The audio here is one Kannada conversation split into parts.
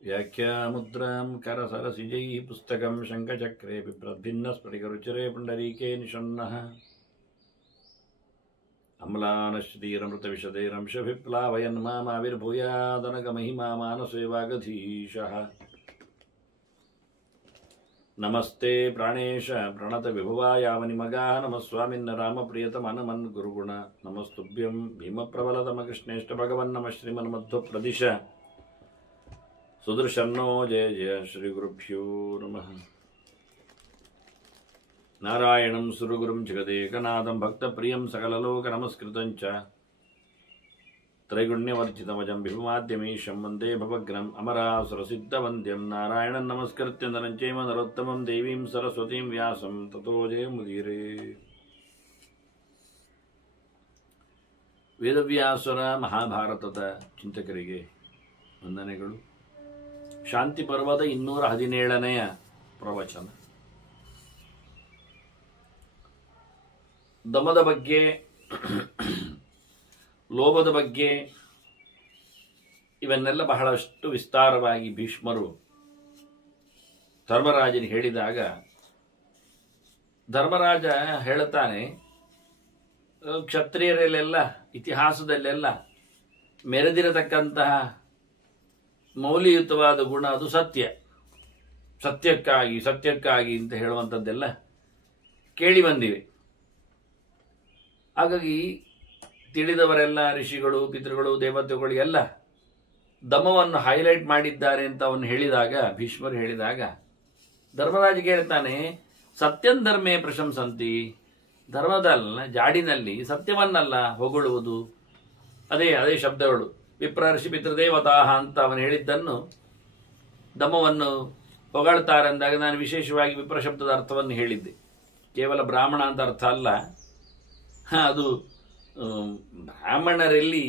ವ್ಯಾಖ್ಯಾಮುದ್ರಾಂ ಕರಸರಸಿಜೈ ಪುಸ್ತಕಂ ಶಂಖಚಕ್ರೆ ಬಿಭ್ರದ್ಭಿನ್ನಸ್ಫಟಿಕರುಚಿರೆ ಪುಂಡರೀಕೆ ನಿಷನ್ನಃ ಅಮ್ಲಾನಶ್ರೀರಮೃತವಿಶದೈರಂಶಭಿಪ್ಲಾವಯನ್ ಮಾಮಾವಿರ್ಭೂಯಾದನಗಮಹಿಮಾ ಮಾನಸೇ ವಾಗಧೀಶಃ ನಮಸ್ತೆ ಪ್ರಾಣೇಶ ಪ್ರಣತ ವಿಭುವಾಯಾವನಿಮಗಾ ನಮಃ ಸ್ವಾಮಿನ್ನ ರಾಮಪ್ರಿಯತಮನಮನ್ ಗುರುಗುಣ ನಮಸ್ತುಭ್ಯಂ ಭೀಮಪ್ರಬಲತಮ ಕೃಷ್ಣೇಷ್ಟ ಭಗವನ್ ನಮಃ ಶ್ರೀಮನ್ಮಧ್ವಪ್ರದಿಶ ಸುದರ್ಶನ್ನೋ ಜಯ ಜಯ ಶ್ರೀ ಗುರುಭ್ಯೋ ನಮಃ. ನಾರಾಯಣಂ ಸುರಗುರುಂ ಜಗದೇಕನಾಥಂ ಭಕ್ತಪ್ರಿಯಂ ಸಕಲಲೋಕ ನಮಸ್ಕೃತಂಚ ತ್ರೈಗುಣ್ಯವರ್ಜಿತಮಜಂ ವಿಭುಮಾದ್ಯಮೀಶಂ ವಂದೇ ಭವಗ್ರಂ ಅಮರಾಸುರಸಿದ್ಧವಂದ್ಯಂ ನಾರಾಯಣಂ ನಮಸ್ಕೃತ್ಯ ನರಂ ಚೈವ ನರೋತ್ತಮಂ ದೇವೀಂ ಸರಸ್ವತೀಂ ವ್ಯಾಸಂ ತತೋ ಜಯಮುದೀರೇ. ವೇದವ್ಯಾಸರ ಮಹಾಭಾರತದ ಚಿಂತಕರಿಗೆ ವಂದನೆಗಳು. ಶಾಂತಿ ಪರ್ವದ 217ನೇ ಪ್ರವಚನ. ದಮದ ಬಗ್ಗೆ, ಲೋಭದ ಬಗ್ಗೆ ಇವನ್ನೆಲ್ಲ ಬಹಳಷ್ಟು ವಿಸ್ತಾರವಾಗಿ ಭೀಷ್ಮರು ಧರ್ಮರಾಜನಿಗೆ ಹೇಳಿದಾಗ, ಧರ್ಮರಾಜ ಹೇಳುತ್ತಾನೆ, ಕ್ಷತ್ರಿಯರಲ್ಲೆಲ್ಲ ಇತಿಹಾಸದಲ್ಲೆಲ್ಲ ಮೆರೆದಿರತಕ್ಕಂತಹ ಮೌಲ್ಯಯುತವಾದ ಗುಣ ಅದು ಸತ್ಯ, ಸತ್ಯಕ್ಕಾಗಿ ಅಂತ ಹೇಳುವಂಥದ್ದೆಲ್ಲ ಕೇಳಿ ಬಂದಿವೆ. ಹಾಗಾಗಿ ತಿಳಿದವರೆಲ್ಲ ಋಷಿಗಳು, ಪಿತೃಗಳು, ದೇವತೆಗಳು ಎಲ್ಲ ದಮವನ್ನು ಹೈಲೈಟ್ ಮಾಡಿದ್ದಾರೆ ಅಂತ ಅವನು ಹೇಳಿದಾಗ, ಭೀಷ್ಮರು ಹೇಳಿದಾಗ, ಧರ್ಮರಾಜ ಹೇಳ್ತಾನೆ, ಸತ್ಯಂ ಧರ್ಮೇ ಪ್ರಶಂಸಂತಿ. ಧರ್ಮದಲ್ಲ ಜಾಡಿನಲ್ಲಿ ಸತ್ಯವನ್ನಲ್ಲ ಹೊಗಳುವುದು. ಅದೇ ಶಬ್ದಗಳು. ವಿಪ್ರರ್ಷಿ ಪಿತೃದೇವತಾಹ ಅಂತ ಅವನು ಹೇಳಿದ್ದನ್ನು ದಮವನ್ನು ಹೊಗಳ್ತಾರೆ ಅಂದಾಗ ನಾನು ವಿಶೇಷವಾಗಿ ವಿಪ್ರ ಶಬ್ದದ ಅರ್ಥವನ್ನು ಹೇಳಿದ್ದೆ. ಕೇವಲ ಬ್ರಾಹ್ಮಣ ಅಂತ ಅರ್ಥ ಅಲ್ಲ, ಅದು ಬ್ರಾಹ್ಮಣರಲ್ಲಿ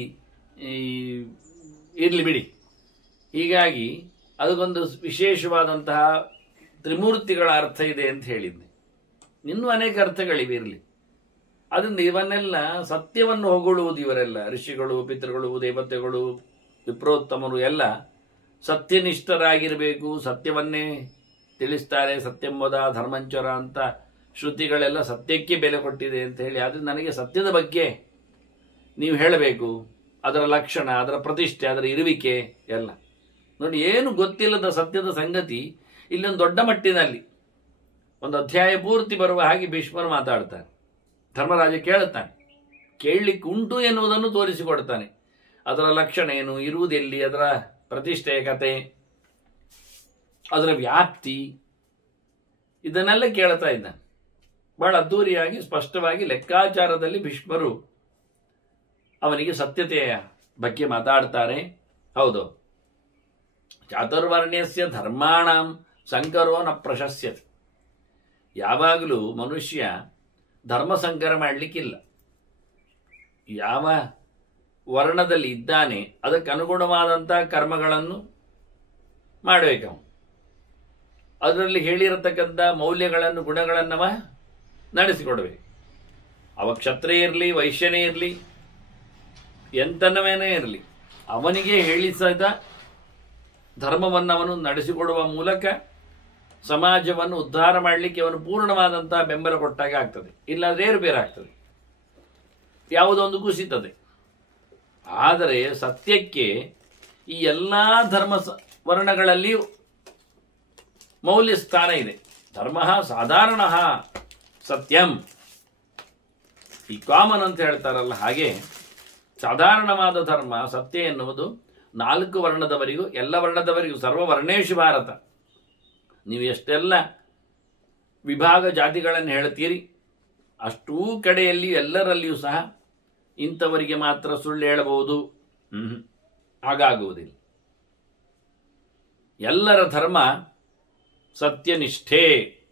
ಇರಲಿ ಬಿಡಿ. ಹೀಗಾಗಿ ಅದಕ್ಕೊಂದು ವಿಶೇಷವಾದಂತಹ ತ್ರಿಮೂರ್ತಿಗಳ ಅರ್ಥ ಇದೆ ಅಂತ ಹೇಳಿದ್ದೆ. ಇನ್ನೂ ಅನೇಕ ಅರ್ಥಗಳಿವೆ ಇರಲಿ. ಅದರಿಂದ ಇವನ್ನೆಲ್ಲ ಸತ್ಯವನ್ನು ಹೊಗಳುವುದು. ಇವರೆಲ್ಲ ಋಷಿಗಳು, ಪಿತೃಗಳು, ದೇವತೆಗಳು, ವಿಪ್ರೋತ್ತಮರು ಎಲ್ಲ ಸತ್ಯನಿಷ್ಠರಾಗಿರಬೇಕು, ಸತ್ಯವನ್ನೇ ತಿಳಿಸ್ತಾರೆ. ಸತ್ಯಂಬದ ಧರ್ಮಂಚರ ಅಂತ ಶ್ರುತಿಗಳೆಲ್ಲ ಸತ್ಯಕ್ಕೆ ಬೆಲೆ ಕೊಟ್ಟಿದೆ ಅಂತ ಹೇಳಿ, ಆದರೆ ನನಗೆ ಸತ್ಯದ ಬಗ್ಗೆ ನೀವು ಹೇಳಬೇಕು, ಅದರ ಲಕ್ಷಣ, ಅದರ ಪ್ರತಿಷ್ಠೆ, ಅದರ ಇರುವಿಕೆ ಎಲ್ಲ ನೋಡಿ. ಏನು ಗೊತ್ತಿಲ್ಲದ ಸತ್ಯದ ಸಂಗತಿ ಇಲ್ಲೊಂದು ದೊಡ್ಡ ಮಟ್ಟಿನಲ್ಲಿ ಒಂದು ಅಧ್ಯಾಯ ಪೂರ್ತಿ ಬರುವ ಹಾಗೆ ಭೀಷ್ಮರು ಮಾತಾಡ್ತಾರೆ. ಧರ್ಮರಾಜ ಕೇಳುತ್ತಾನೆ, ಕೇಳಲಿಕ್ಕೆ ಉಂಟು ಎನ್ನುವುದನ್ನು ತೋರಿಸಿಕೊಡ್ತಾನೆ. ಅದರ ಲಕ್ಷಣ ಏನು, ಇರುವುದೆಲ್ಲಿ, ಅದರ ಪ್ರತಿಷ್ಠೆಯ ಕತೆ, ಅದರ ವ್ಯಾಪ್ತಿ, ಇದನ್ನೆಲ್ಲ ಕೇಳ್ತಾ ಇದ್ದಾನೆ. ಬಹಳ ಅದ್ದೂರಿಯಾಗಿ ಸ್ಪಷ್ಟವಾಗಿ ಲೆಕ್ಕಾಚಾರದಲ್ಲಿ ಭೀಷ್ಮರು ಅವನಿಗೆ ಸತ್ಯತೆಯ ಬಗ್ಗೆ ಮಾತಾಡ್ತಾರೆ. ಹೌದು, ಚಾತುರ್ವರ್ಣ್ಯಸ್ಯ ಧರ್ಮಾಣಂ ಸಂಕರೋ ನ ಪ್ರಶಸ್ಯತೆ. ಯಾವಾಗಲೂ ಮನುಷ್ಯ ಧರ್ಮ ಸಂಕರ ಮಾಡಲಿಕ್ಕಿಲ್ಲ. ಯಾವ ವರ್ಣದಲ್ಲಿ ಇದ್ದಾನೆ ಅದಕ್ಕೆ ಅನುಗುಣವಾದಂತಹ ಕರ್ಮಗಳನ್ನು ಮಾಡಬೇಕು. ಅದರಲ್ಲಿ ಹೇಳಿರತಕ್ಕಂಥ ಮೌಲ್ಯಗಳನ್ನು, ಗುಣಗಳನ್ನವ ನಡೆಸಿಕೊಡ್ಬೇಕು. ಅವ ಕ್ಷತ್ರಿಯ ಇರಲಿ, ವೈಶ್ಯನೇ ಇರಲಿ, ಎಂತನವೇನೇ ಇರಲಿ, ಅವನಿಗೆ ಹೇಳಿಸಿದ ಧರ್ಮವನ್ನು ಅವನು ನಡೆಸಿಕೊಡುವ ಮೂಲಕ ಸಮಾಜವನ್ನು ಉದ್ಧಾರ ಮಾಡಲಿಕ್ಕೆ ಅವನು ಪೂರ್ಣವಾದಂತಹ ಬೆಂಬಲ ಕೊಟ್ಟಾಗ ಆಗ್ತದೆ. ಇಲ್ಲಾದ್ರೆ ಏರುಪೇರಾಗ್ತದೆ, ಯಾವುದೊಂದು ಕುಸಿತದೆ. ಆದರೆ ಸತ್ಯಕ್ಕೆ ಈ ಎಲ್ಲ ಧರ್ಮ ವರ್ಣಗಳಲ್ಲಿಯೂ ಮೌಲ್ಯ ಸ್ಥಾನ ಇದೆ. ಧರ್ಮ ಸಾಧಾರಣ ಸತ್ಯಂ, ಈ ಕಾಮನ್ ಅಂತ ಹೇಳ್ತಾರಲ್ಲ, ಹಾಗೆ ಸಾಧಾರಣವಾದ ಧರ್ಮ ಸತ್ಯ ಎನ್ನುವುದು 4 ವರ್ಣದವರಿಗೂ, ಎಲ್ಲ ವರ್ಣದವರಿಗೂ, ಸರ್ವವರ್ಣೇಶು ಭಾರತ. ನೀವು ಎಷ್ಟೆಲ್ಲ ವಿಭಾಗ ಜಾತಿಗಳನ್ನು ಹೇಳ್ತೀರಿ, ಅಷ್ಟೂ ಕಡೆಯಲ್ಲಿ ಎಲ್ಲರಲ್ಲಿಯೂ ಸಹ ಇಂಥವರಿಗೆ ಮಾತ್ರ ಸುಳ್ಳು ಹೇಳಬಹುದು, ಹಾಗಾಗುವುದಿಲ್ಲ. ಎಲ್ಲರ ಧರ್ಮ ಸತ್ಯನಿಷ್ಠೆ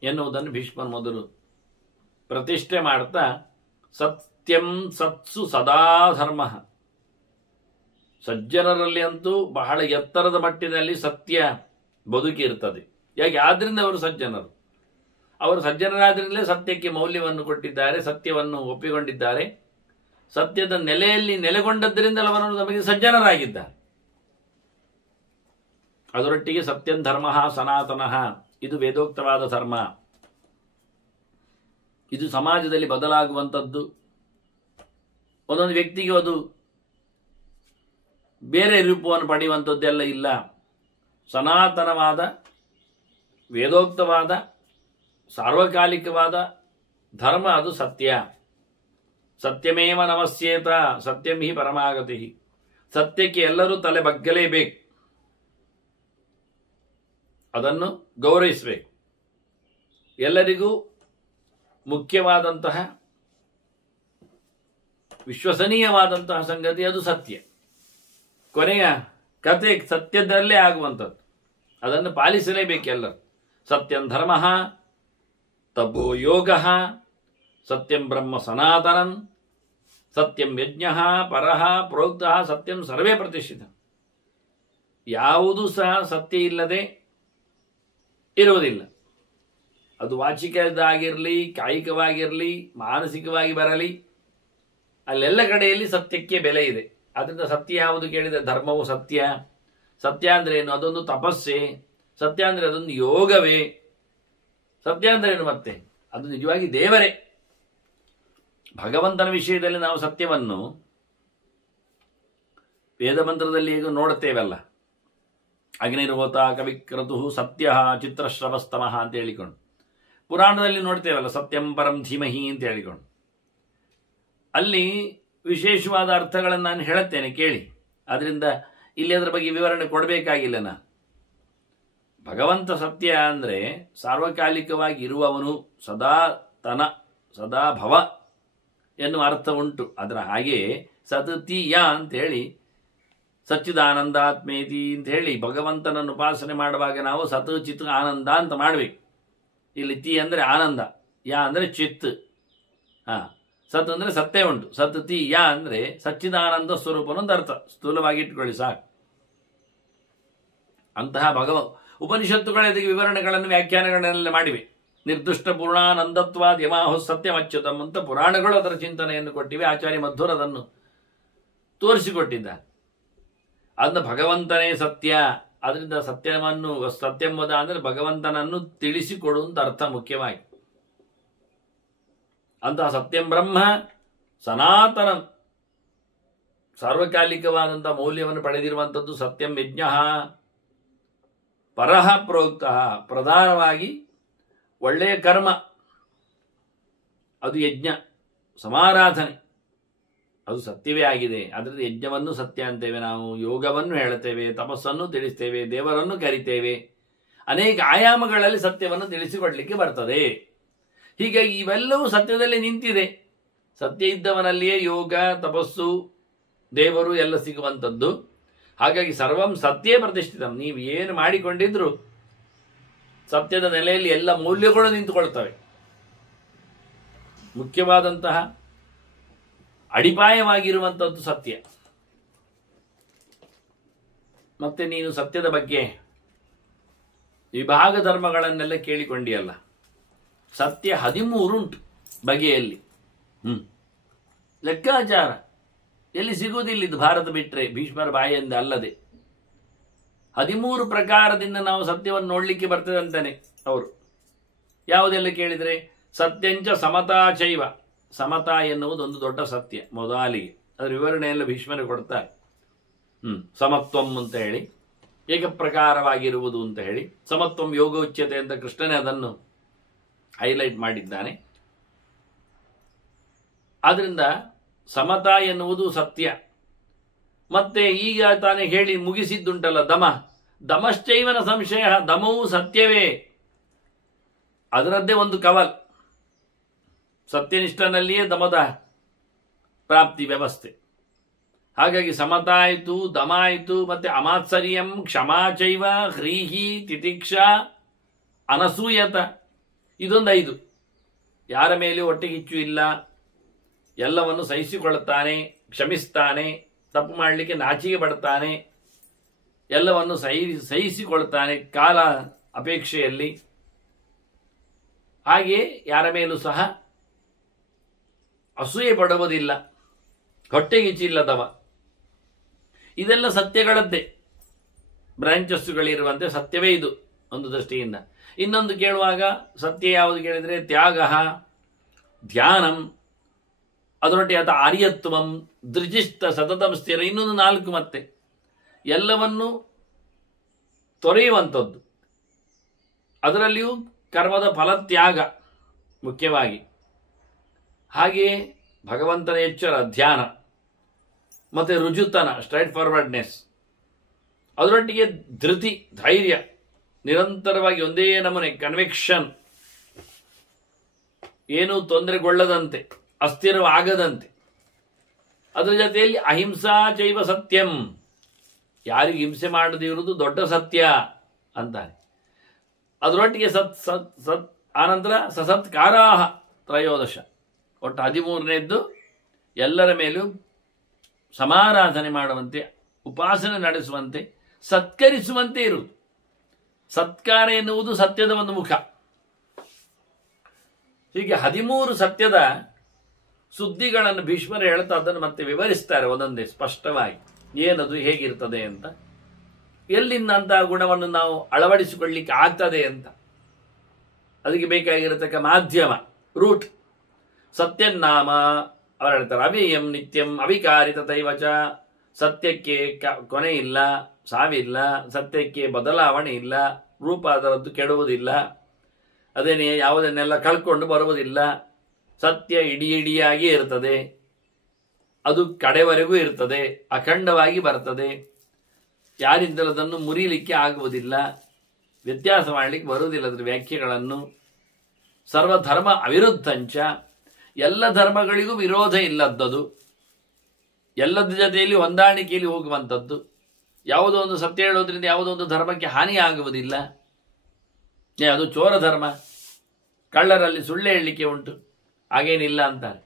ಎನ್ನುವುದನ್ನು ಭೀಷ್ಮರು ಮೊದಲು ಪ್ರತಿಷ್ಠೆ ಮಾಡ್ತಾ, ಸತ್ಯಂ ಸತ್ಸು ಸದಾ ಧರ್ಮ. ಸಜ್ಜನರಲ್ಲಿ ಅಂತೂ ಬಹಳ ಎತ್ತರದ ಮಟ್ಟಿನಲ್ಲಿ ಸತ್ಯ ಬದುಕಿರ್ತದೆ. ಯಾಕೆ? ಆದ್ರಿಂದ ಅವರು ಸಜ್ಜನರು. ಅವರು ಸಜ್ಜನರಾದ್ರಿಂದಲೇ ಸತ್ಯಕ್ಕೆ ಮೌಲ್ಯವನ್ನು ಕೊಟ್ಟಿದ್ದಾರೆ, ಸತ್ಯವನ್ನು ಒಪ್ಪಿಕೊಂಡಿದ್ದಾರೆ. ಸತ್ಯದ ನೆಲೆಯಲ್ಲಿ ನೆಲೆಗೊಂಡದ್ದರಿಂದ ಅವನು ನಮಗೆ ಸಜ್ಜನರಾಗಿದ್ದ. ಅದರೊಟ್ಟಿಗೆ ಸತ್ಯಂ ಧರ್ಮ ಸನಾತನಃ, ಇದು ವೇದೋಕ್ತವಾದ ಧರ್ಮ. ಇದು ಸಮಾಜದಲ್ಲಿ ಬದಲಾಗುವಂಥದ್ದು. ಒಂದೊಂದು ವ್ಯಕ್ತಿಗೆ ಅದು ಬೇರೆ ರೂಪವನ್ನು ಪಡೆಯುವಂಥದ್ದೆಲ್ಲ ಇಲ್ಲ. ಸನಾತನವಾದ ವೇದೋಕ್ತವಾದ ಸಾರ್ವಕಾಲಿಕವಾದ ಧರ್ಮ ಅದು ಸತ್ಯ. ಸತ್ಯಮೇವ ನಮಸ್ಯೇತ ಸತ್ಯಂ ಹಿ ಪರಮಾಗತಿ. ಸತ್ಯಕ್ಕೆ ಎಲ್ಲರೂ ತಲೆ ಬಗ್ಗಲೇಬೇಕು, ಅದನ್ನು ಗೌರವಿಸಬೇಕು. ಎಲ್ಲರಿಗೂ ಮುಖ್ಯವಾದಂತಹ ವಿಶ್ವಸನೀಯವಾದಂತಹ ಸಂಗತಿ ಅದು ಸತ್ಯ. ಕೊನೆಯ ಕತೆ ಸತ್ಯದಲ್ಲೇ ಆಗುವಂಥದ್ದು, ಅದನ್ನು ಪಾಲಿಸಲೇಬೇಕೆಲ್ಲರೂ. ಸತ್ಯಂ ಧರ್ಮ ತಪೋ ಯೋಗ ಸತ್ಯಂ ಬ್ರಹ್ಮ ಸನಾತನಂ ಸತ್ಯಂ ಯಜ್ಞ ಪರಃ ಪ್ರೋಕ್ತ ಸತ್ಯಂ ಸರ್ವೇ ಪ್ರತಿಷ್ಠಿತ. ಯಾವುದೂ ಸಹ ಸತ್ಯ ಇಲ್ಲದೆ ಇರುವುದಿಲ್ಲ. ಅದು ವಾಚಿಕದಾಗಿರಲಿ, ಕಾಯಿಕವಾಗಿರಲಿ, ಮಾನಸಿಕವಾಗಿ ಬರಲಿ, ಅಲ್ಲೆಲ್ಲ ಕಡೆಯಲ್ಲಿ ಸತ್ಯಕ್ಕೆ ಬೆಲೆ ಇದೆ. ಅದರಿಂದ ಸತ್ಯ ಯಾವುದು ಕೇಳಿದರೆ ಧರ್ಮವು ಸತ್ಯ. ಸತ್ಯ ಅಂದ್ರೆ ಏನು? ಅದೊಂದು ತಪಸ್ಸೆ. ಸತ್ಯ ಅಂದ್ರೆ ಅದೊಂದು ಯೋಗವೇ. ಸತ್ಯ ಅಂದ್ರೆ ಏನು? ಮತ್ತೆ ಅದು ನಿಜವಾಗಿ ದೇವರೇ. ಭಗವಂತನ ವಿಷಯದಲ್ಲಿ ನಾವು ಸತ್ಯವನ್ನು ವೇದ ಮಂತ್ರದಲ್ಲಿ ಈಗ ನೋಡುತ್ತೇವಲ್ಲ. ಅಗ್ನಿರ್ಹೋತ ಕವಿಕ್ರತು ಸತ್ಯ ಚಿತ್ರಶ್ರವಸ್ತಮಃ ಅಂತ ಹೇಳಿಕೊಂಡು, ಪುರಾಣದಲ್ಲಿ ನೋಡ್ತೇವಲ್ಲ ಸತ್ಯಂ ಪರಂ ಧೀಮಹಿ ಅಂತ ಹೇಳಿಕೊಂಡು. ಅಲ್ಲಿ ವಿಶೇಷವಾದ ಅರ್ಥಗಳನ್ನು ನಾನು ಹೇಳುತ್ತೇನೆ, ಕೇಳಿ. ಅದರಿಂದ ಇಲ್ಲಿ ಅದರ ಬಗ್ಗೆ ವಿವರಣೆ ಕೊಡಬೇಕಾಗಿಲ್ಲ ನಾನು. ಭಗವಂತ ಸತ್ಯ ಅಂದರೆ ಸಾರ್ವಕಾಲಿಕವಾಗಿ ಇರುವವನು, ಸದಾ ತನ ಸದಾ ಭವ ಎನ್ನುವ ಅರ್ಥ ಉಂಟು. ಅದರ ಹಾಗೆ ಸತತೀಯ ಅಂತೇಳಿ ಸಚ್ಚಿದಾನಂದಾತ್ಮೇತಿ ಅಂತ ಹೇಳಿ ಭಗವಂತನನ್ನು ಉಪಾಸನೆ ಮಾಡುವಾಗ ನಾವು ಸತ್ ಚಿತ್ ಆನಂದ ಅಂತ ಮಾಡಬೇಕು. ಇಲ್ಲಿ ತಿ ಅಂದರೆ ಆನಂದ, ಯಾ ಅಂದರೆ ಚಿತ್. ಸತ್ ಅಂದರೆ ಸತ್ಯ ಉಂಟು. ಸತ್ ತಿ ಯಾ ಅಂದರೆ ಸಚ್ಚಿದಾನಂದ ಸ್ವರೂಪನೊಂದು ಅರ್ಥ. ಸ್ಥೂಲವಾಗಿ ಇಟ್ಕೊಳ್ಳಿ ಸಾಕು. ಅಂತಹ ಉಪನಿಷತ್ತುಗಳ ಇದಕ್ಕೆ ವಿವರಣೆಗಳನ್ನು ವ್ಯಾಖ್ಯಾನಗಳನ್ನೆಲ್ಲ ಮಾಡಿವೆ. ನಿರ್ದುಷ್ಟ ಪೂರ್ಣಾನಂದತ್ವಾದ್ ಯಮಾಹು ಸತ್ಯಮಚ್ಯುತಂ ಅಂತ ಪುರಾಣಗಳು ಅದರ ಚಿಂತನೆಯನ್ನು ಕೊಟ್ಟಿವೆ. ಆಚಾರ್ಯ ಮಧ್ವರು ಅದನ್ನು ತೋರಿಸಿಕೊಟ್ಟಿದ್ದಾರೆ. ಅದನ್ನ ಭಗವಂತನೇ ಸತ್ಯ. ಅದರಿಂದ ಸತ್ಯಂಬುದ ಅಂದರೆ ಭಗವಂತನನ್ನು ತಿಳಿಸಿಕೊಡುವಂತ ಅರ್ಥ ಮುಖ್ಯವಾಗಿ. ಅಂತಹ ಸತ್ಯಂ ಬ್ರಹ್ಮ ಸನಾತನ ಸಾರ್ವಕಾಲಿಕವಾದಂತಹ ಮೌಲ್ಯವನ್ನು ಪಡೆದಿರುವಂಥದ್ದು. ಸತ್ಯಂ ಯಜ್ಞ ಪರಃ ಪ್ರೋಕ್ತ, ಪ್ರಧಾನವಾಗಿ ಒಳ್ಳೆಯ ಕರ್ಮ ಅದು ಯಜ್ಞ, ಸಮಾರಾಧನೆ ಅದು ಸತ್ಯವೇ ಆಗಿದೆ. ಅದರಿಂದ ಯಜ್ಞವನ್ನು ಸತ್ಯ ಅಂತೇವೆ ನಾವು, ಯೋಗವನ್ನು ಹೇಳುತ್ತೇವೆ, ತಪಸ್ಸನ್ನು ತಿಳಿಸ್ತೇವೆ, ದೇವರನ್ನು ಕರಿತೇವೆ. ಅನೇಕ ಆಯಾಮಗಳಲ್ಲಿ ಸತ್ಯವನ್ನು ತಿಳಿಸಿಕೊಡ್ಲಿಕ್ಕೆ ಬರ್ತದೆ. ಹೀಗಾಗಿ ಇವೆಲ್ಲವೂ ಸತ್ಯದಲ್ಲಿ ನಿಂತಿದೆ. ಸತ್ಯ ಇದ್ದವನಲ್ಲಿಯೇ ಯೋಗ, ತಪಸ್ಸು, ದೇವರು ಎಲ್ಲ ಸಿಗುವಂಥದ್ದು. ಹಾಗಾಗಿ ಸರ್ವಂ ಸತ್ಯೇ ಪ್ರತಿಷ್ಠಿತ. ನೀವು ಏನು ಮಾಡಿಕೊಂಡಿದ್ರು ಸತ್ಯದ ನೆಲೆಯಲ್ಲಿ ಎಲ್ಲ ಮೌಲ್ಯಗಳು ನಿಂತುಕೊಳ್ತವೆ. ಮುಖ್ಯವಾದಂತಹ ಅಡಿಪಾಯವಾಗಿರುವಂಥದ್ದು ಸತ್ಯ. ಮತ್ತೆ ನೀನು ಸತ್ಯದ ಬಗ್ಗೆ ವಿಭಾಗ ಧರ್ಮಗಳನ್ನೆಲ್ಲ ಕೇಳಿಕೊಂಡಿಯಲ್ಲ. ಸತ್ಯ 13 ಉಂಟು ಬಗೆಯಲ್ಲಿ. ಲೆಕ್ಕಾಚಾರ ಎಲ್ಲಿ ಸಿಗುವುದಿಲ್ಲ ಇದು ಭಾರತ ಬಿಟ್ಟರೆ, ಭೀಷ್ಮರ ಬಾಯಿಯಿಂದ ಅಲ್ಲದೆ. 13 ಪ್ರಕಾರದಿಂದ ನಾವು ಸತ್ಯವನ್ನು ನೋಡಲಿಕ್ಕೆ ಬರ್ತದೆ ಅಂತಾನೆ ಅವರು. ಯಾವುದೆಲ್ಲ ಕೇಳಿದರೆ ಸತ್ಯಂಚ ಸಮತಾಚೈವ. ಸಮತಾ ಎನ್ನುವುದು ಒಂದು ದೊಡ್ಡ ಸತ್ಯ ಮೊದಲಿಗೆ. ಅದರ ವಿವರಣೆಯೆಲ್ಲ ಭೀಷ್ಮರು ಕೊಡ್ತಾರೆ. ಸಮತ್ವಂ ಅಂತ ಹೇಳಿ, ಏಕಪ್ರಕಾರವಾಗಿರುವುದು ಅಂತ ಹೇಳಿ. ಸಮತ್ವಂ ಯೋಗ ಉಚ್ಯತೆ ಅಂತ ಕೃಷ್ಣನೇ ಅದನ್ನು ಹೈಲೈಟ್ ಮಾಡಿದ್ದಾನೆ. ಆದ್ರಿಂದ ಸಮತಾ ಎನ್ನುವುದು ಸತ್ಯ. ಮತ್ತೆ ಈಗ ತಾನೇ ಹೇಳಿ ಮುಗಿಸಿದ್ದುಂಟಲ್ಲ ದಮ. ದಮಶ್ಚೈವನ ಸಂಶಯ. ದಮವು ಸತ್ಯವೇ, ಅದರದ್ದೇ ಒಂದು ಕವಲ್. ಸತ್ಯನಿಷ್ಠನಲ್ಲಿಯೇ ದಮದ ಪ್ರಾಪ್ತಿ ವ್ಯವಸ್ಥೆ. ಹಾಗಾಗಿ ಸಮತಾ ಆಯಿತು, ದಮ ಆಯಿತು, ಮತ್ತೆ ಅಮಾತ್ಸರ್ಯಂ, ಕ್ಷಮಾಚೈವ, ಹ್ರೀಹಿ, ತಿತಿಕ್ಷಾ, ಅನಸೂಯತ, ಇದೊಂದು 5. ಯಾರ ಮೇಲೂ ಹೊಟ್ಟೆಗಿಚ್ಚು ಇಲ್ಲ, ಎಲ್ಲವನ್ನು ಸಹಿಸಿಕೊಳ್ಳುತ್ತಾನೆ, ಕ್ಷಮಿಸ್ತಾನೆ, ತಪ್ಪು ಮಾಡಲಿಕ್ಕೆ ನಾಚಿಕೆ ಪಡ್ತಾನೆ, ಎಲ್ಲವನ್ನು ಸಹಿಸಿಕೊಳ್ತಾನೆ ಕಾಲ ಅಪೇಕ್ಷೆಯಲ್ಲಿ. ಹಾಗೆಯೇ ಯಾರ ಮೇಲೂ ಸಹ ಅಸೂಯೆ ಪಡುವುದಿಲ್ಲ. ಹೊಟ್ಟೆಗಿಚ್ಚಿಲ್ಲದವ. ಇದೆಲ್ಲ ಸತ್ಯಗಳದ್ದೇ, ಬ್ರಾಂಚಸ್ಸುಗಳಿರುವಂತೆ ಸತ್ಯವೇ ಇದು ಒಂದು ದೃಷ್ಟಿಯಿಂದ. ಇನ್ನೊಂದು ಕೇಳುವಾಗ ಸತ್ಯ ಯಾವುದು ಕೇಳಿದರೆ ತ್ಯಾಗ, ಧ್ಯಾನಂ, ಅದರೊಟ್ಟಿಗೆ ಆತ ಆರ್ಯತ್ವಂ, ದೃಜಿಸ್ತ, ಸತತಂ ಸ್ಥಿರ, ಇನ್ನೊಂದು 4 ಮತ್ತೆ ಎಲ್ಲವನ್ನೂ ತೊರೆಯುವಂಥದ್ದು. ಅದರಲ್ಲಿಯೂ ಕರ್ಮದ ಫಲತ್ಯಾಗ ಮುಖ್ಯವಾಗಿ. ಹಾಗೆಯೇ ಭಗವಂತನ ಎಚ್ಚರ, ಧ್ಯಾನ, ಮತ್ತು ರುಜುತನ, ಸ್ಟ್ರೈಟ್ ಫಾರ್ವರ್ಡ್ನೆಸ್, ಅದರೊಟ್ಟಿಗೆ ಧೃತಿ, ಧೈರ್ಯ, ನಿರಂತರವಾಗಿ ಒಂದೇ ನಮೂನೆ ಕನ್ವಿಕ್ಷನ್, ಏನೂ ತೊಂದರೆಗೊಳ್ಳದಂತೆ, ಅಸ್ಥಿರವಾಗದಂತೆ. ಅದರ ಜೊತೆಯಲ್ಲಿ ಅಹಿಂಸಾ ಚೈವ ಸತ್ಯಂ, ಯಾರಿಗೂ ಹಿಂಸೆ ಮಾಡದಿರುವುದು ದೊಡ್ಡ ಸತ್ಯ ಅಂತಾನೆ. ಅದರೊಟ್ಟಿಗೆ ಆನಂತರ ಸಸತ್ಕಾರಾಹ ತ್ರಯೋದಶ, ಒಟ್ಟು 13ನೇದ್ದು ಎಲ್ಲರ ಮೇಲೂ ಸಮಾರಾಧನೆ ಮಾಡುವಂತೆ, ಉಪಾಸನೆ ನಡೆಸುವಂತೆ, ಸತ್ಕರಿಸುವಂತೆ ಇರುವುದು. ಸತ್ಕಾರ ಎನ್ನುವುದು ಸತ್ಯದ ಒಂದು ಮುಖ. ಹೀಗೆ 13 ಸತ್ಯದ ಸುದ್ದಿಗಳನ್ನು ಭೀಷ್ಮರು ಹೇಳ್ತಾ ಅದನ್ನು ಮತ್ತೆ ವಿವರಿಸ್ತಾರೆ ಒಂದೊಂದೇ ಸ್ಪಷ್ಟವಾಗಿ, ಏನದು, ಹೇಗಿರ್ತದೆ ಅಂತ, ಎಲ್ಲಿಂದ ಅಂತಹ ಗುಣವನ್ನು ನಾವು ಅಳವಡಿಸಿಕೊಳ್ಳಿಕ್ಕೆ ಆಗ್ತದೆ ಅಂತ. ಅದಕ್ಕೆ ಬೇಕಾಗಿರತಕ್ಕ ಮಾಧ್ಯಮ, ರೂಟ್. ಸತ್ಯನಾಮ ಅವರು ಹೇಳ್ತಾರೆ, ಅವ್ಯಯಂ ನಿತ್ಯಂ ಅವಿಕಾರಿತ ತೈವಚ, ಸತ್ಯಕ್ಕೆ ಕೊನೆ ಇಲ್ಲ, ಸಾವಿಲ್ಲ, ಸತ್ಯಕ್ಕೆ ಬದಲಾವಣೆ ಇಲ್ಲ, ರೂಪ ಅದರದ್ದು ಕೆಡುವುದಿಲ್ಲ, ಅದೇನೇ ಯಾವುದನ್ನೆಲ್ಲ ಕಳ್ಕೊಂಡು ಬರುವುದಿಲ್ಲ. ಸತ್ಯ ಇಡಿಯಾಗಿ ಇರ್ತದೆ, ಅದು ಕಡೆವರೆಗೂ ಇರ್ತದೆ, ಅಖಂಡವಾಗಿ ಬರ್ತದೆ, ಯಾರಿಂದಲೂ ಅದನ್ನು ಮುರಿಲಿಕ್ಕೆ ಆಗುವುದಿಲ್ಲ, ವ್ಯತ್ಯಾಸ ಮಾಡಲಿಕ್ಕೆ ಬರುವುದಿಲ್ಲ ಅದರ ವ್ಯಾಖ್ಯೆಗಳನ್ನು. ಸರ್ವಧರ್ಮ ಅವಿರುದ್ಧಂಚ, ಎಲ್ಲ ಧರ್ಮಗಳಿಗೂ ವಿರೋಧ ಇಲ್ಲದ್ದದು, ಎಲ್ಲದ ಜೊತೆಯಲ್ಲಿ ಹೊಂದಾಣಿಕೆಯಲ್ಲಿ ಹೋಗುವಂಥದ್ದು. ಯಾವುದೋ ಒಂದು ಸತ್ಯ ಹೇಳೋದ್ರಿಂದ ಯಾವುದೋ ಒಂದು ಧರ್ಮಕ್ಕೆ ಹಾನಿ ಆಗುವುದಿಲ್ಲ. ಅದು ಚೋರ ಧರ್ಮ, ಕಳ್ಳರಲ್ಲಿ ಸುಳ್ಳು ಹೇಳಲಿಕ್ಕೆ ಉಂಟು, ಹಾಗೇನಿಲ್ಲ ಅಂತಾರೆ.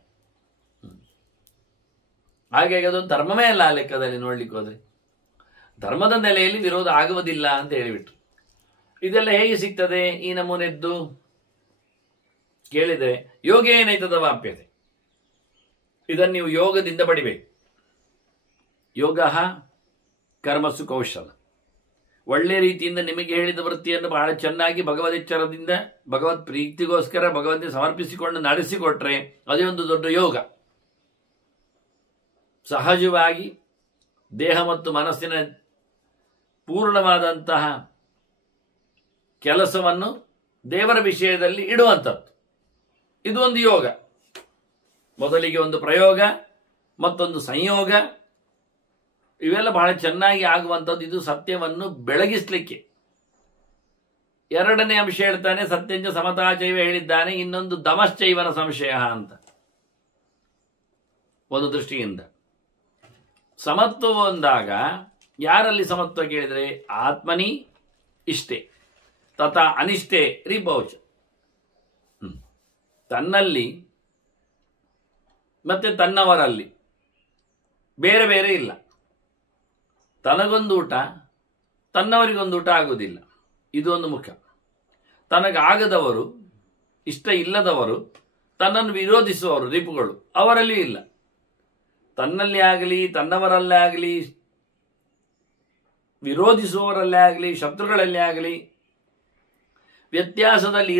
ಹಾಗಾಗಿ ಅದೊಂದು ಧರ್ಮವೇ ಅಲ್ಲ ಆ ಲೆಕ್ಕದಲ್ಲಿ ನೋಡ್ಲಿಕ್ಕೆ ಹೋದ್ರೆ. ಧರ್ಮದ ನೆಲೆಯಲ್ಲಿ ವಿರೋಧ ಆಗುವುದಿಲ್ಲ ಅಂತ ಹೇಳಿಬಿಟ್ರು. ಇದೆಲ್ಲ ಹೇಗೆ ಸಿಗ್ತದೆ ಈ ನಮೂನೆದ್ದು ಕೇಳಿದರೆ, ಯೋಗೇನೈತದ ವಾಪ್ಯತೆ, ಇದನ್ನು ನೀವು ಯೋಗದಿಂದ ಪಡಿಬೇಕು. ಯೋಗ ಕರ್ಮಸು ಕೌಶಲ. ಒಳ್ಳೆ ರೀತಿಯಿಂದ ನಿಮಗೆ ಹೇಳಿದ ವೃತ್ತಿಯನ್ನು ಬಹಳ ಚೆನ್ನಾಗಿ ಭಗವದೆಚ್ಚರದಿಂದ ಭಗವತ್ ಪ್ರೀತಿಗೋಸ್ಕರ ಭಗವಂತ ಸಮರ್ಪಿಸಿಕೊಂಡು ನಡೆಸಿಕೊಟ್ರೆ ಅದೇ ಒಂದು ದೊಡ್ಡ ಯೋಗ. ಸಹಜವಾಗಿ ದೇಹ ಮತ್ತು ಮನಸ್ಸಿನ ಪೂರ್ಣವಾದಂತಹ ಕೆಲಸವನ್ನು ದೇವರ ವಿಷಯದಲ್ಲಿ ಇಡುವಂಥದ್ದು, ಇದು ಒಂದು ಯೋಗ. ಮೊದಲಿಗೆ ಒಂದು ಪ್ರಯೋಗ, ಮತ್ತೊಂದು ಸಂಯೋಗ, ಇವೆಲ್ಲ ಬಹಳ ಚೆನ್ನಾಗಿ ಆಗುವಂಥದ್ದು. ಇದು ಸತ್ಯವನ್ನು ಬೆಳಗಿಸ್ಲಿಕ್ಕೆ. 2ನೇ ಅಂಶ ಹೇಳ್ತಾನೆ, ಸತ್ಯಂಚ ಸಮತಾಚೈವ ಹೇಳಿದ್ದಾನೆ. ಇನ್ನೊಂದು ದಮಶ್ಚೈವನ ಸಂಶಯ ಅಂತ. ಒಂದು ದೃಷ್ಟಿಯಿಂದ ಸಮತ್ವ ಒಂದಾಗ, ಯಾರಲ್ಲಿ ಸಮತ್ವ ಕೇಳಿದರೆ ಆತ್ಮನಿ ಇಷ್ಟೇ ತಥಾ ಅನಿಷ್ಟೇ ರಿಪೌಚ, ತನ್ನಲ್ಲಿ ಮತ್ತೆ ತನ್ನವರಲ್ಲಿ ಬೇರೆ ಬೇರೆ ಇಲ್ಲ. ತನಗೊಂದು ಊಟ, ತನ್ನವರಿಗೊಂದು ಊಟ ಆಗುವುದಿಲ್ಲ, ಇದು ಒಂದು ಮುಖ್ಯ. ತನಗಾಗದವರು, ಇಷ್ಟ ಇಲ್ಲದವರು, ತನ್ನನ್ನು ವಿರೋಧಿಸುವವರು ರಿಪುಗಳು ಅವರಲ್ಲಿ ಇಲ್ಲ. ತನ್ನಲ್ಲಿ ಆಗಲಿ, ತನ್ನವರಲ್ಲೇ ಆಗಲಿ, ವಿರೋಧಿಸುವವರಲ್ಲೇ ಆಗಲಿ, ಶತ್ರುಗಳಲ್ಲೇ ಆಗಲಿ, ವ್ಯತ್ಯಾಸದಲ್ಲಿ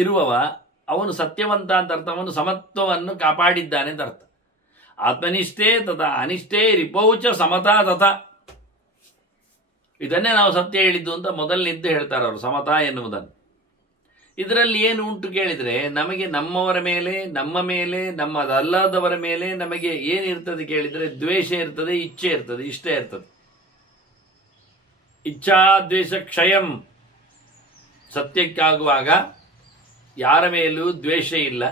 ಇರುವವ ಅವನು ಸತ್ಯವಂತ ಅಂತ ಅರ್ಥ. ಅವನು ಸಮತ್ವವನ್ನು ಕಾಪಾಡಿದ್ದಾನೆ ಅಂತ ಅರ್ಥ. ಆತ್ಮನಿಷ್ಠೆ ತಥಾ ಅನಿಷ್ಠೆ ರಿಪೌಚ ಸಮತಾ ತಥಾ, ಇದನ್ನೇ ನಾವು ಸತ್ಯ ಹೇಳಿದ್ದು ಅಂತ ಮೊದಲಿನಿಂದ ಹೇಳ್ತಾರೆ ಅವರು, ಸಮತಾ ಎನ್ನುವುದನ್ನು. ಇದರಲ್ಲಿ ಏನು ಉಂಟು ಕೇಳಿದರೆ, ನಮಗೆ ನಮ್ಮವರ ಮೇಲೆ, ನಮ್ಮ ಮೇಲೆ, ನಮ್ಮದಲ್ಲದವರ ಮೇಲೆ ನಮಗೆ ಏನಿರ್ತದೆ ಕೇಳಿದರೆ, ದ್ವೇಷ ಇರ್ತದೆ, ಇಚ್ಛೆ ಇರ್ತದೆ, ಇಷ್ಟ ಇರ್ತದೆ. ಇಚ್ಛಾ ದ್ವೇಷ ಕ್ಷಯಂ, ಸತ್ಯಕ್ಕಾಗುವಾಗ ಯಾರ ಮೇಲೂ ದ್ವೇಷ ಇಲ್ಲ,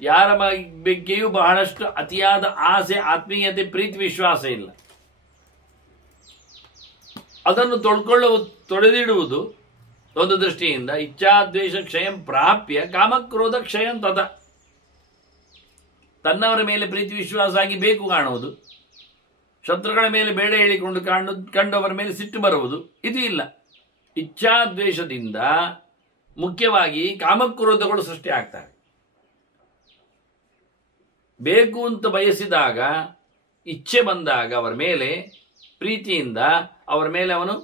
ಯಾರ ಬಗ್ಗೆಯೂ ಬಹಳಷ್ಟು ಅತಿಯಾದ ಆಸೆ, ಆತ್ಮೀಯತೆ, ಪ್ರೀತಿ, ವಿಶ್ವಾಸ ಇಲ್ಲ. ಅದನ್ನು ತೊಳೆದಿಡುವುದು ಒಂದು ದೃಷ್ಟಿಯಿಂದ. ಇಚ್ಛಾದ್ವೇಷ ಕ್ಷಯಂ ಪ್ರಾಪ್ಯ ಕಾಮಕ್ರೋಧ ಕ್ಷಯಂ ತದ, ತನ್ನವರ ಮೇಲೆ ಪ್ರೀತಿ ವಿಶ್ವಾಸ ಆಗಿ ಬೇಕು ಕಾಣುವುದು, ಶತ್ರುಗಳ ಮೇಲೆ ಬೇಡ ಹೇಳಿಕೊಂಡು ಕಂಡವರ ಮೇಲೆ ಸಿಟ್ಟು ಬರುವುದು, ಇದು ಇಲ್ಲ. ಇಚ್ಛಾದ್ವೇಷದಿಂದ ಮುಖ್ಯವಾಗಿ ಕಾಮಕ್ರೋಧಗಳು ಸೃಷ್ಟಿ ಆಗ್ತವೆ. ಬೇಕು ಅಂತ ಬಯಸಿದಾಗ, ಇಚ್ಛೆ ಬಂದಾಗ ಅವರ ಮೇಲೆ ಪ್ರೀತಿಯಿಂದ ಅವರ ಮೇಲೆ ಅವನು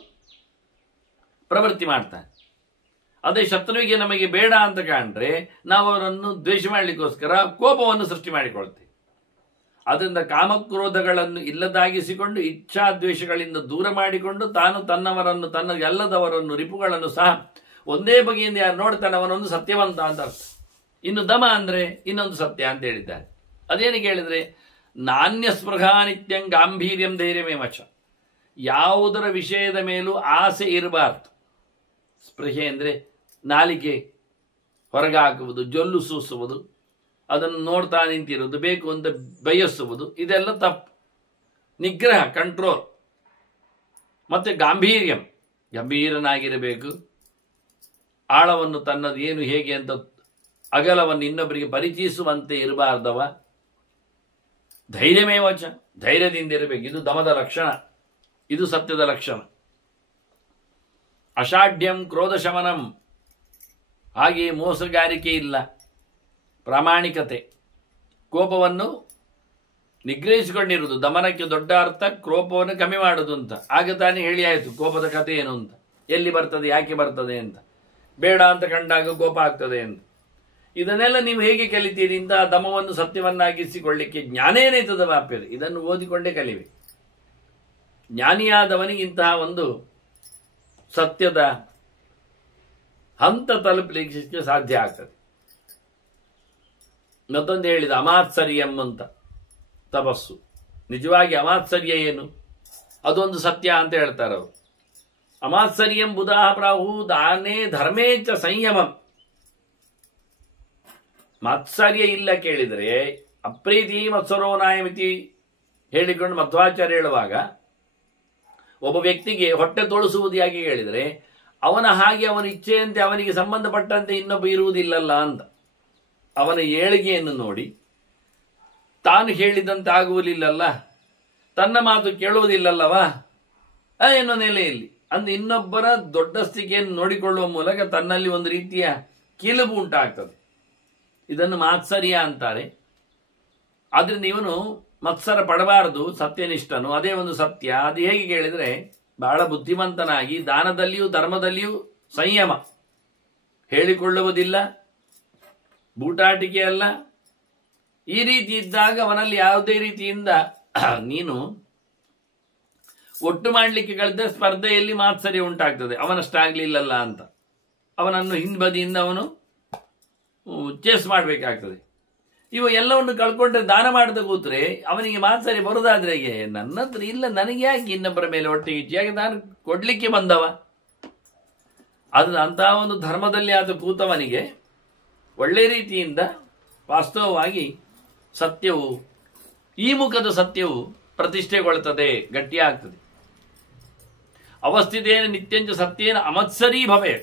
ಪ್ರವೃತ್ತಿ ಮಾಡ್ತಾನೆ. ಅದೇ ಶತ್ರುವಿಗೆ ನಮಗೆ ಬೇಡ ಅಂತ ಕಾಣ್ರೆ ನಾವು ಅವರನ್ನು ದ್ವೇಷ ಮಾಡಲಿಕ್ಕೋಸ್ಕರ ಕೋಪವನ್ನು ಸೃಷ್ಟಿ ಮಾಡಿಕೊಳ್ತೇವೆ. ಅದರಿಂದ ಕಾಮಕ್ರೋಧಗಳನ್ನು ಇಲ್ಲದಾಗಿಸಿಕೊಂಡು ಇಚ್ಛಾದ್ವೇಷಗಳಿಂದ ದೂರ ಮಾಡಿಕೊಂಡು ತಾನು ತನ್ನವರನ್ನು, ತನ್ನಗೆಲ್ಲದವರನ್ನು, ರಿಪುಗಳನ್ನು ಸಹ ಒಂದೇ ಬಗೆಯಿಂದ ಯಾರು ನೋಡ್ತಾನೆ ಅವನೊಂದು ಸತ್ಯವಂತ ಅಂತ ಅರ್ಥ. ಇನ್ನು ದಮ ಅಂದ್ರೆ ಇನ್ನೊಂದು ಸತ್ಯ ಅಂತ ಹೇಳಿದ್ದಾರೆ. ಅದೇನಿಗೆ ಹೇಳಿದ್ರೆ, ನಾಣ್ಯ ಸ್ಪೃಹಾ ನಿತ್ಯಂ ಗಾಂಭೀರ್ಯಂ ಧೈರ್ಯವೇ ಮಚ. ಯಾವುದರ ವಿಷಯದ ಮೇಲೂ ಆಸೆ ಇರಬಾರ್ದು. ಸ್ಪೃಹೆ ಅಂದರೆ ನಾಲಿಗೆ ಹೊರಗೆ ಹಾಕುವುದು, ಜೊಲ್ಲು ಸೂಸುವುದು, ಅದನ್ನು ನೋಡ್ತಾ ನಿಂತಿರುವುದು, ಬೇಕು ಅಂತ ಬಯಸುವುದು, ಇದೆಲ್ಲ ತಪ್ಪು. ನಿಗ್ರಹ, ಕಂಟ್ರೋಲ್. ಮತ್ತೆ ಗಾಂಭೀರ್ಯಂ, ಗಂಭೀರನಾಗಿರಬೇಕು. ಆಳವನ್ನು ತನ್ನದು ಏನು ಹೇಗೆ ಅಂತ ಅಗಲವನ್ನು ಇನ್ನೊಬ್ಬರಿಗೆ ಪರಿಚಯಿಸುವಂತೆ ಇರಬಾರ್ದವ. ಧೈರ್ಯವೇ ವಚ, ಧೈರ್ಯದಿಂದ ಇರಬೇಕು. ಇದು ದಮದ ಲಕ್ಷಣ, ಇದು ಸತ್ಯದ ಲಕ್ಷಣ. ಅಷಾಢ್ಯಂ ಕ್ರೋಧ ಶಮನಂ, ಹಾಗೆಯೇ ಮೋಸಗಾರಿಕೆ ಇಲ್ಲ, ಪ್ರಾಮಾಣಿಕತೆ. ಕೋಪವನ್ನು ನಿಗ್ರಹಿಸಿಕೊಂಡಿರುವುದು. ದಮನಕ್ಕೆ ದೊಡ್ಡ ಅರ್ಥ ಕೋಪವನ್ನು ಕಮ್ಮಿ ಮಾಡುವುದು ಅಂತ. ಆಗ ತಾನೇ ಹೇಳಿ ಆಯಿತು ಕೋಪದ ಕಥೆ ಏನು ಅಂತ, ಎಲ್ಲಿ ಬರ್ತದೆ, ಯಾಕೆ ಬರ್ತದೆ ಅಂತ. ಬೇಡ ಅಂತ ಕಂಡಾಗ ಕೋಪ ಆಗ್ತದೆ ಅಂತ. ಇದನ್ನೆಲ್ಲ ನೀವು ಹೇಗೆ ಕಲಿತೀರಿ? ಇಂತಹ ದಮವನ್ನು ಸತ್ಯವನ್ನಾಗಿಸಿಕೊಳ್ಳಿಕ್ಕೆ ಜ್ಞಾನೇನೇತದ ವಾಪ್ಯದೆ. ಇದನ್ನು ಓದಿಕೊಂಡೇ ಕಲಿವೆ. ಜ್ಞಾನಿಯಾದವನಿಗೆ ಇಂತಹ ಒಂದು ಸತ್ಯದ ಹಂತ ತಲುಪಲಿಕ್ಕೆ ಸಾಧ್ಯ ಆಗ್ತದೆ. ಮತ್ತೊಂದು ಹೇಳಿದ ಅಮಾತ್ಸರ್ಯಂ ಅಂತ, ತಪಸ್ಸು. ನಿಜವಾಗಿ ಅಮಾತ್ಸರ್ಯ ಏನು? ಅದೊಂದು ಸತ್ಯ ಅಂತ ಹೇಳ್ತಾರೆ ಅವರು. ಅಮಾತ್ಸರ್ಯಂ ಬುಧಾಹ ಪ್ರಾಹು ದಾನೇ ಧರ್ಮೇ ಚ ಸಂಯಮಂ. ಮಾತ್ಸರ್ಯ ಇಲ್ಲ ಕೇಳಿದರೆ ಅಪ್ರೀತಿ ಮತ್ಸರೋನಾಯಮಿತಿ ಹೇಳಿಕೊಂಡು ಮಧ್ವಾಚಾರ್ಯ ಹೇಳುವಾಗ, ಒಬ್ಬ ವ್ಯಕ್ತಿಗೆ ಹೊಟ್ಟೆ ತೋಳಿಸುವುದು ಯಾಕೆ ಹೇಳಿದರೆ, ಅವನ ಹಾಗೆ ಅವನ ಇಚ್ಛೆಯಂತೆ ಅವನಿಗೆ ಸಂಬಂಧಪಟ್ಟಂತೆ ಇನ್ನೊಬ್ಬ ಇರುವುದಿಲ್ಲಲ್ಲ ಅಂತ. ಅವನ ಏಳಿಗೆಯನ್ನು ನೋಡಿ ತಾನು ಹೇಳಿದಂತೆ ಆಗುವುದಿಲ್ಲಲ್ಲ, ತನ್ನ ಮಾತು ಕೇಳುವುದಿಲ್ಲಲ್ಲವಾ ಎನ್ನುವ ನೆಲೆಯಲ್ಲಿ ಅಂದ್ರೆ ಇನ್ನೊಬ್ಬರ ದೊಡ್ಡಸ್ತಿಕೆಯನ್ನು ನೋಡಿಕೊಳ್ಳುವ ಮೂಲಕ ತನ್ನಲ್ಲಿ ಒಂದು ರೀತಿಯ ಕಿಲುಬು ಉಂಟಾಗ್ತದೆ. ಇದನ್ನು ಮಾತ್ಸರ್ಯ ಅಂತಾರೆ. ಆದ್ರಿಂದ ಇವನು ಮತ್ಸರ ಪಡಬಾರದು, ಸತ್ಯನಿಷ್ಠನು. ಅದೇ ಒಂದು ಸತ್ಯ. ಅದು ಹೇಗೆ ಕೇಳಿದರೆ, ಬಹಳ ಬುದ್ಧಿವಂತನಾಗಿ ದಾನದಲ್ಲಿಯೂ ಧರ್ಮದಲ್ಲಿಯೂ ಸಂಯಮ, ಹೇಳಿಕೊಳ್ಳುವುದಿಲ್ಲ, ಬೂಟಾಟಿಕೆ ಅಲ್ಲ. ಈ ರೀತಿ ಇದ್ದಾಗ ಅವನಲ್ಲಿ ಯಾವುದೇ ರೀತಿಯಿಂದ ನೀನು ಒಟ್ಟು ಮಾಡಲಿಕ್ಕೆ ಕಳೆದ್ರೆ ಸ್ಪರ್ಧೆಯಲ್ಲಿ ಮಾತ್ಸರ್ಯ ಉಂಟಾಗ್ತದೆ. ಅವನಷ್ಟಾಗ್ಲಿಲ್ಲಲ್ಲ ಅಂತ ಅವನನ್ನು ಹಿಂಬದಿಯಿಂದ ಅವನು ಚೇಸ್ ಮಾಡಬೇಕಾಗ್ತದೆ. ಇವ ಎಲ್ಲವನ್ನು ಕಳ್ಕೊಂಡ್ರೆ ದಾನ ಮಾಡದ ಕೂತ್ರೆ ಅವನಿಗೆ ಮಾತ್ಸರ್ಯ ಬರುದಾದ್ರೆ, ನನ್ನ ಹತ್ರ ಇಲ್ಲ, ನನಗೆ ಯಾಕೆ ಇನ್ನೊಬ್ಬರ ಮೇಲೆ ಒಟ್ಟಿಗೆ ಯಾಕೆ ನಾನು ಕೊಡ್ಲಿಕ್ಕೆ ಬಂದವ. ಅದು ಅಂತಹ ಒಂದು ಧರ್ಮದಲ್ಲಿ ಆದ ಕೂತವನಿಗೆ ಒಳ್ಳೆ ರೀತಿಯಿಂದ ವಾಸ್ತವವಾಗಿ ಸತ್ಯವು, ಈ ಮುಖದ ಸತ್ಯವು ಪ್ರತಿಷ್ಠೆಗೊಳ್ಳುತ್ತದೆ, ಗಟ್ಟಿಯಾಗ್ತದೆ. ಅವಸ್ಥಿತೇನ ನಿತ್ಯಂಚ ಸತ್ಯೇನ ಅಮತ್ಸರೀ ಭವೆ.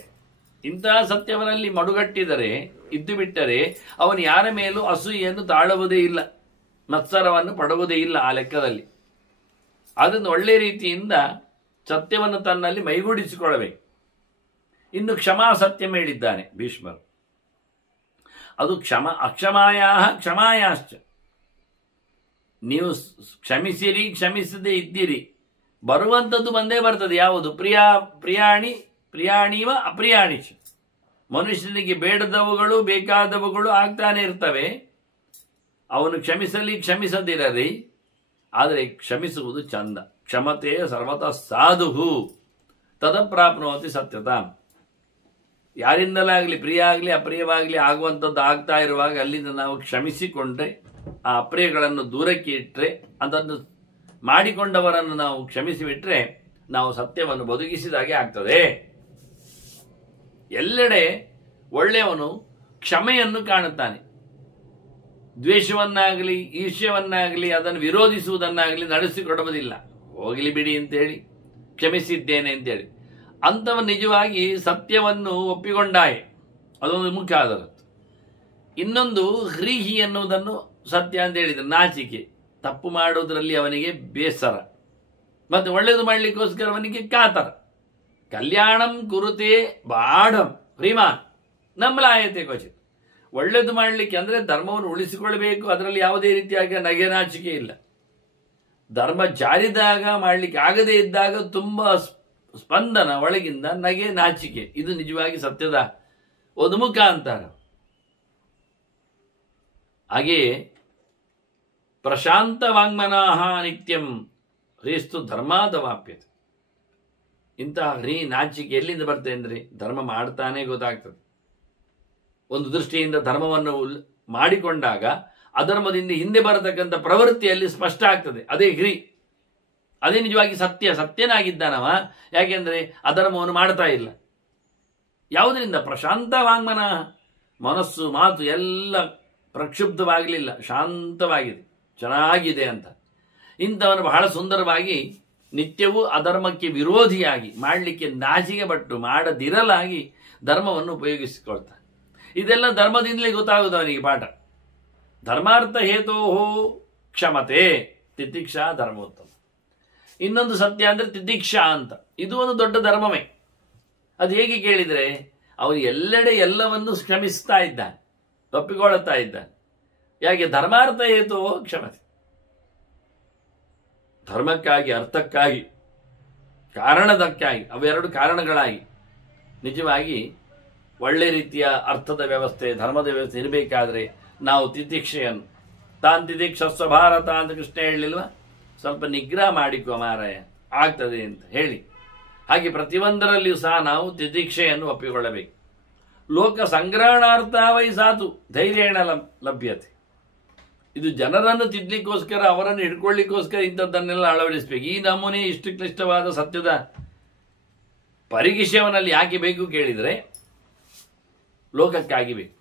ಇಂತಹ ಸತ್ಯವನಲ್ಲಿ ಮಡುಗಟ್ಟಿದರೆ, ಇದ್ದು ಬಿಟ್ಟರೆ ಅವನು ಯಾರ ಮೇಲೂ ಅಸೂಯೆಯನ್ನು ತಾಳುವುದೇ ಇಲ್ಲ, ಮತ್ಸರವನ್ನು ಪಡುವುದೇ ಇಲ್ಲ ಆ ಲೆಕ್ಕದಲ್ಲಿ. ಅದನ್ನು ಒಳ್ಳೆ ರೀತಿಯಿಂದ ಸತ್ಯವನ್ನು ತನ್ನಲ್ಲಿ ಮೈಗೂಡಿಸಿಕೊಳ್ಳಬೇಕು. ಇನ್ನು ಕ್ಷಮಾ ಸತ್ಯಂ ಹೇಳಿದ್ದಾನೆ ಭೀಷ್ಮರು. ಅದು ಕ್ಷಮಾಯಾಶ್ಚ. ನೀವು ಕ್ಷಮಿಸಿರಿ, ಕ್ಷಮಿಸದೇ ಇದ್ದೀರಿ, ಬರುವಂಥದ್ದು ಬಂದೇ ಬರ್ತದೆ. ಯಾವುದು? ಪ್ರಿಯಾಣಿವ ಅಪ್ರಿಯಾಣಿಚ. ಮನುಷ್ಯನಿಗೆ ಬೇಡದವುಗಳು ಬೇಕಾದವುಗಳು ಆಗ್ತಾನೆ ಇರ್ತವೆ. ಅವನು ಕ್ಷಮಿಸಲಿ ಕ್ಷಮಿಸದಿರಲಿ, ಆದರೆ ಕ್ಷಮಿಸುವುದು ಚಂದ. ಕ್ಷಮತೆ ಸರ್ವತಃ ಸಾಧು ತದಪ್ರಾಪ್ನೋತಿ ಸತ್ಯತಾ. ಯಾರಿಂದಲಾಗಲಿ, ಪ್ರಿಯ ಆಗಲಿ ಅಪ್ರಿಯವಾಗಲಿ ಆಗುವಂಥದ್ದು ಆಗ್ತಾ ಇರುವಾಗ ಅಲ್ಲಿಂದ ನಾವು ಕ್ಷಮಿಸಿಕೊಂಡ್ರೆ, ಆ ಅಪ್ರಿಯಗಳನ್ನು ದೂರಕ್ಕೆ ಇಟ್ಟರೆ, ಅದನ್ನು ಮಾಡಿಕೊಂಡವರನ್ನು ನಾವು ಕ್ಷಮಿಸಿಬಿಟ್ರೆ ನಾವು ಸತ್ಯವನ್ನು ಬದುಕಿಸಿದಾಗೆ ಆಗ್ತದೆ. ಎಲ್ಲೆಡೆ ಒಳ್ಳೆಯವನು ಕ್ಷಮೆಯನ್ನು ಕಾಣುತ್ತಾನೆ. ದ್ವೇಷವನ್ನಾಗಲಿ ಈರ್ಷ್ಯವನ್ನಾಗಲಿ ಅದನ್ನು ವಿರೋಧಿಸುವುದನ್ನಾಗಲಿ ನಡೆಸಿಕೊಡುವುದಿಲ್ಲ. ಹೋಗಲಿ ಬಿಡಿ ಅಂತೇಳಿ, ಕ್ಷಮಿಸಿದ್ದೇನೆ ಅಂತೇಳಿ. ಅಂಥವ ನಿಜವಾಗಿ ಸತ್ಯವನ್ನು ಒಪ್ಪಿಕೊಂಡಾಯೆ, ಅದೊಂದು ಮುಖ್ಯ ಆದದ್ದು. ಇನ್ನೊಂದು ಹ್ರೀಹಿ ಎನ್ನುವುದನ್ನು ಸತ್ಯ ಅಂತ ಹೇಳಿದರೆ ನಾಚಿಕೆ. ತಪ್ಪು ಮಾಡುವುದರಲ್ಲಿ ಅವನಿಗೆ ಬೇಸರ, ಮತ್ತೆ ಒಳ್ಳೆಯದು ಮಾಡಲಿಕ್ಕೋಸ್ಕರ ಅವನಿಗೆ ಕಾತರ. ಕಲ್ಯಾಣಂ ಕುರುತೆ ಬಾಢಂ ಪ್ರೀಮಾನ್ ನಮ್ಲಾಯತೆ ಕ್ವಚಿತ್. ಒಳ್ಳೇದು ಮಾಡಲಿಕ್ಕೆ ಅಂದರೆ ಧರ್ಮವನ್ನು ಉಳಿಸಿಕೊಳ್ಬೇಕು, ಅದರಲ್ಲಿ ಯಾವುದೇ ರೀತಿಯಾಗಿ ನಗೆ ನಾಚಿಕೆ ಇಲ್ಲ. ಧರ್ಮ ಜಾರಿದಾಗ ಮಾಡಲಿಕ್ಕೆ ಆಗದೇ ಇದ್ದಾಗ ತುಂಬ ಸ್ಪಂದನ ಒಳಗಿಂದ ನಗೆ ನಾಚಿಕೆ, ಇದು ನಿಜವಾಗಿ ಸತ್ಯದ ಒಂದು ಮುಖ ಅಂತಾರೆ. ಹಾಗೆಯೇ ಪ್ರಶಾಂತ ವಾಂಗ್ಮನಾಹ ನಿತ್ಯಂ ಹ್ರೀಸ್ತು ಧರ್ಮಾದವಾಪ್ಯತೆ. ಇಂತಹ ಹ್ರೀ ನಾಚಿಕೆ ಎಲ್ಲಿಂದ ಬರ್ತದೆ ಅಂದರೆ ಧರ್ಮ ಮಾಡ್ತಾನೆ ಗೊತ್ತಾಗ್ತದೆ. ಒಂದು ದೃಷ್ಟಿಯಿಂದ ಧರ್ಮವನ್ನು ಮಾಡಿಕೊಂಡಾಗ ಅಧರ್ಮದಿಂದ ಹಿಂದೆ ಬರತಕ್ಕಂಥ ಪ್ರವೃತ್ತಿಯಲ್ಲಿ ಸ್ಪಷ್ಟ ಆಗ್ತದೆ. ಅದೇ ಹ್ರೀ, ಅದೇ ನಿಜವಾಗಿ ಸತ್ಯನಾಗಿದ್ದಾನವ. ಯಾಕೆಂದರೆ ಅಧರ್ಮವನ್ನು ಮಾಡ್ತಾ ಇಲ್ಲ. ಯಾವುದರಿಂದ? ಪ್ರಶಾಂತ ವಾಂಗ್ಮನ, ಮನಸ್ಸು ಮಾತು ಎಲ್ಲ ಪ್ರಕ್ಷುಬ್ಧವಾಗಲಿಲ್ಲ, ಶಾಂತವಾಗಿದೆ, ಚೆನ್ನಾಗಿದೆ ಅಂತ. ಇಂಥವನು ಬಹಳ ಸುಂದರವಾಗಿ ನಿತ್ಯವೂ ಅಧರ್ಮಕ್ಕೆ ವಿರೋಧಿಯಾಗಿ ಮಾಡಲಿಕ್ಕೆ ನಾಚಿಕೆ ಪಟ್ಟು ಮಾಡದಿರಲಾಗಿ ಧರ್ಮವನ್ನು ಉಪಯೋಗಿಸಿಕೊಳ್ತಾನೆ. ಇದೆಲ್ಲ ಧರ್ಮದಿಂದಲೇ ಗೊತ್ತಾಗುವುದು ಅವನಿಗೆ ಪಾಠ. ಧರ್ಮಾರ್ಥ ಹೇತೋ ಕ್ಷಮತೆ ತಿತಿಕ್ಷಾ ಧರ್ಮೋತ್ತಮ. ಇನ್ನೊಂದು ಸತ್ಯ ಅಂದರೆ ತಿತಿಕ್ಷಾ ಅಂತ. ಇದು ಒಂದು ದೊಡ್ಡ ಧರ್ಮವೇ. ಅದು ಹೇಗೆ ಕೇಳಿದರೆ, ಅವನು ಎಲ್ಲೆಡೆ ಎಲ್ಲವನ್ನು ಕ್ಷಮಿಸ್ತಾ ಇದ್ದಾನೆ, ಒಪ್ಪಿಕೊಳ್ಳುತ್ತಾ ಇದ್ದಾನೆ. ಯಾಕೆ? ಧರ್ಮಾರ್ಥ ಹೇತೋ ಕ್ಷಮತೆ. ಧರ್ಮಕ್ಕಾಗಿ, ಅರ್ಥಕ್ಕಾಗಿ, ಕಾರಣದಕ್ಕಾಗಿ, ಅವೆರಡು ಕಾರಣಗಳಾಗಿ ನಿಜವಾಗಿ ಒಳ್ಳೆ ರೀತಿಯ ಅರ್ಥದ ವ್ಯವಸ್ಥೆ, ಧರ್ಮದ ವ್ಯವಸ್ಥೆ ಇರಬೇಕಾದ್ರೆ ನಾವು ತಿತಿಕ್ಷೆಯನ್ನು, ತಾನ್ ತಿತಿಕ್ಷಸ್ವ ಭಾರತ ಅಂತ ಕೃಷ್ಣ ಹೇಳಲಿಲ್ವಾ? ಸ್ವಲ್ಪ ನಿಗ್ರಹ ಮಾಡಿಕೋ ಮಾರಾಯ, ಆಗ್ತದೆ ಅಂತ ಹೇಳಿ. ಹಾಗೆ ಪ್ರತಿಯೊಂದರಲ್ಲಿಯೂ ಸಹ ನಾವು ತಿತಿಕ್ಷೆಯನ್ನು ಒಪ್ಪಿಕೊಳ್ಳಬೇಕು. ಲೋಕ ಸಂಗ್ರಹಣಾರ್ಥ ವಯಸ್ಸಾತು ಧೈರ್ಯೇಣ ಲಭ್ಯತೆ. ಇದು ಜನರನ್ನು ತಿದ್ದಲಿಕ್ಕೋಸ್ಕರ, ಅವರನ್ನು ಹಿಡ್ಕೊಳ್ಳಿಕ್ಕೋಸ್ಕರ ಇಂಥದ್ದನ್ನೆಲ್ಲ ಅಳವಡಿಸಬೇಕು. ಈ ನಮೂನೆ ಇಷ್ಟು ಕ್ಲಿಷ್ಟವಾದ ಸತ್ಯದ ಪರಿಗಿಷವನಲ್ಲಿ ಯಾಕೆ ಬೇಕು ಕೇಳಿದರೆ, ಲೋಕಕ್ಕಾಗಿ ಬೇಕು.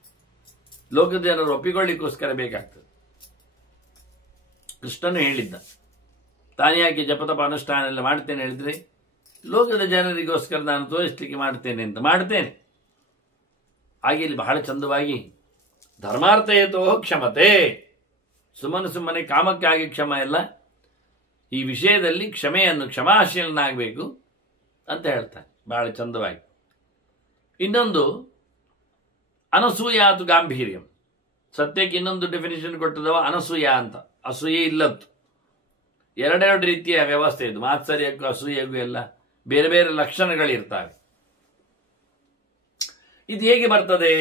ಲೋಕದ ಜನರು ಒಪ್ಪಿಕೊಳ್ಳಿಕ್ಕೋಸ್ಕರ ಬೇಕಾಗ್ತದೆ. ಕೃಷ್ಣನು ಹೇಳಿದ್ದ, ತಾನೇ ಯಾಕೆ ಜಪತಪ ಅನುಷ್ಠಾನ ಎಲ್ಲ ಮಾಡ್ತೇನೆ ಹೇಳಿದ್ರೆ, ಲೋಕದ ಜನರಿಗೋಸ್ಕರ ನಾನು ತೋರಿಸಲಿಕ್ಕೆ ಮಾಡ್ತೇನೆ ಅಂತ ಮಾಡ್ತೇನೆ. ಹಾಗೆ ಇಲ್ಲಿ ಬಹಳ ಚಂದವಾಗಿ ಧರ್ಮಾರ್ಥ ಹೇತೋ ಕ್ಷಮತೆ, ಸುಮ್ಮನೆ ಕಾಮಕ್ಕಾಗಿ ಕ್ಷಮ ಎಲ್ಲ, ಈ ವಿಷಯದಲ್ಲಿ ಕ್ಷಮೆಯನ್ನು, ಕ್ಷಮಾಶೀಲನಾಗಬೇಕು ಅಂತ ಹೇಳ್ತಾರೆ ಬಹಳ ಚಂದವಾಗಿ. ಇನ್ನೊಂದು ಅನಸೂಯಾತು ಗಾಂಭೀರ್ಯಂ. ಸತ್ಯಕ್ಕೆ ಇನ್ನೊಂದು ಡೆಫಿನೇಷನ್ ಕೊಟ್ಟದವ ಅನಸೂಯ ಅಂತ. ಅಸೂಯೆ ಇಲ್ಲತ್ತು. ಎರಡೆರಡು ರೀತಿಯ ವ್ಯವಸ್ಥೆ ಇದು. ಮಾತ್ಸರ್ಯಕ್ಕೂ ಅಸೂಯೆಗೂ ಎಲ್ಲ ಬೇರೆ ಬೇರೆ ಲಕ್ಷಣಗಳಿರ್ತವೆ. ಇದು ಹೇಗೆ ಬರ್ತದೆ?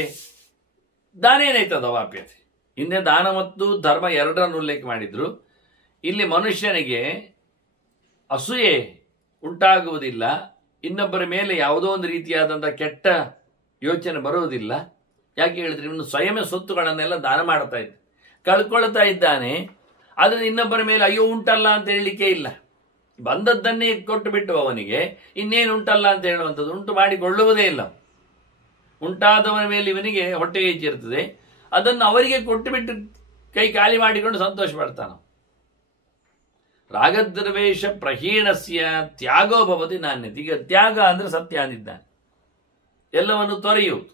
ದಾನೇನೈತದ ವಾಪ್ಯತೆ. ಹಿಂದೆ ದಾನ ಮತ್ತು ಧರ್ಮ ಎರಡರನ್ನು ಉಲ್ಲೇಖ ಮಾಡಿದ್ರು. ಇಲ್ಲಿ ಮನುಷ್ಯನಿಗೆ ಅಸೂಯೆ ಉಂಟಾಗುವುದಿಲ್ಲ, ಇನ್ನೊಬ್ಬರ ಮೇಲೆ ಯಾವುದೋ ಒಂದು ರೀತಿಯಾದಂಥ ಕೆಟ್ಟ ಯೋಚನೆ ಬರುವುದಿಲ್ಲ. ಯಾಕೆ ಹೇಳಿದ್ರೆ, ಇವನು ಸ್ವಯಂ ಸೊತ್ತುಗಳನ್ನೆಲ್ಲ ದಾನ ಮಾಡ್ತಾ ಇದ್ದ, ಕಳ್ಕೊಳ್ತಾ ಇದ್ದಾನೆ. ಆದರೆ ಇನ್ನೊಬ್ಬರ ಮೇಲೆ ಅಯ್ಯೋ ಉಂಟಲ್ಲ ಅಂತ ಹೇಳಲಿಕ್ಕೆ ಇಲ್ಲ. ಬಂದದ್ದನ್ನೇ ಕೊಟ್ಟು ಬಿಟ್ಟು ಅವನಿಗೆ ಇನ್ನೇನು ಉಂಟಲ್ಲ ಅಂತ ಹೇಳುವಂಥದ್ದು ಉಂಟು ಮಾಡಿಕೊಳ್ಳುವುದೇ ಇಲ್ಲ. ಉಂಟಾದವನ ಮೇಲೆ ಇವನಿಗೆ ಹೊಟ್ಟೆ ಹೆಚ್ಚಿರ್ತದೆ, ಅದನ್ನು ಅವರಿಗೆ ಕೊಟ್ಟು ಬಿಟ್ಟು ಕೈ ಖಾಲಿ ಮಾಡಿಕೊಂಡು ಸಂತೋಷ ಪಡ್ತಾನ. ರಾಗದ್ರವೇಶ ಪ್ರಹೀಣಸ್ಯ ತ್ಯಾಗೋ ಭವತಿ ನಾಣ್ಯತೆ. ಈಗ ತ್ಯಾಗ ಅಂದ್ರೆ ಸತ್ಯ ಅಂದಿದ್ದಾನೆ, ಎಲ್ಲವನ್ನು ತೊರೆಯುವುದು.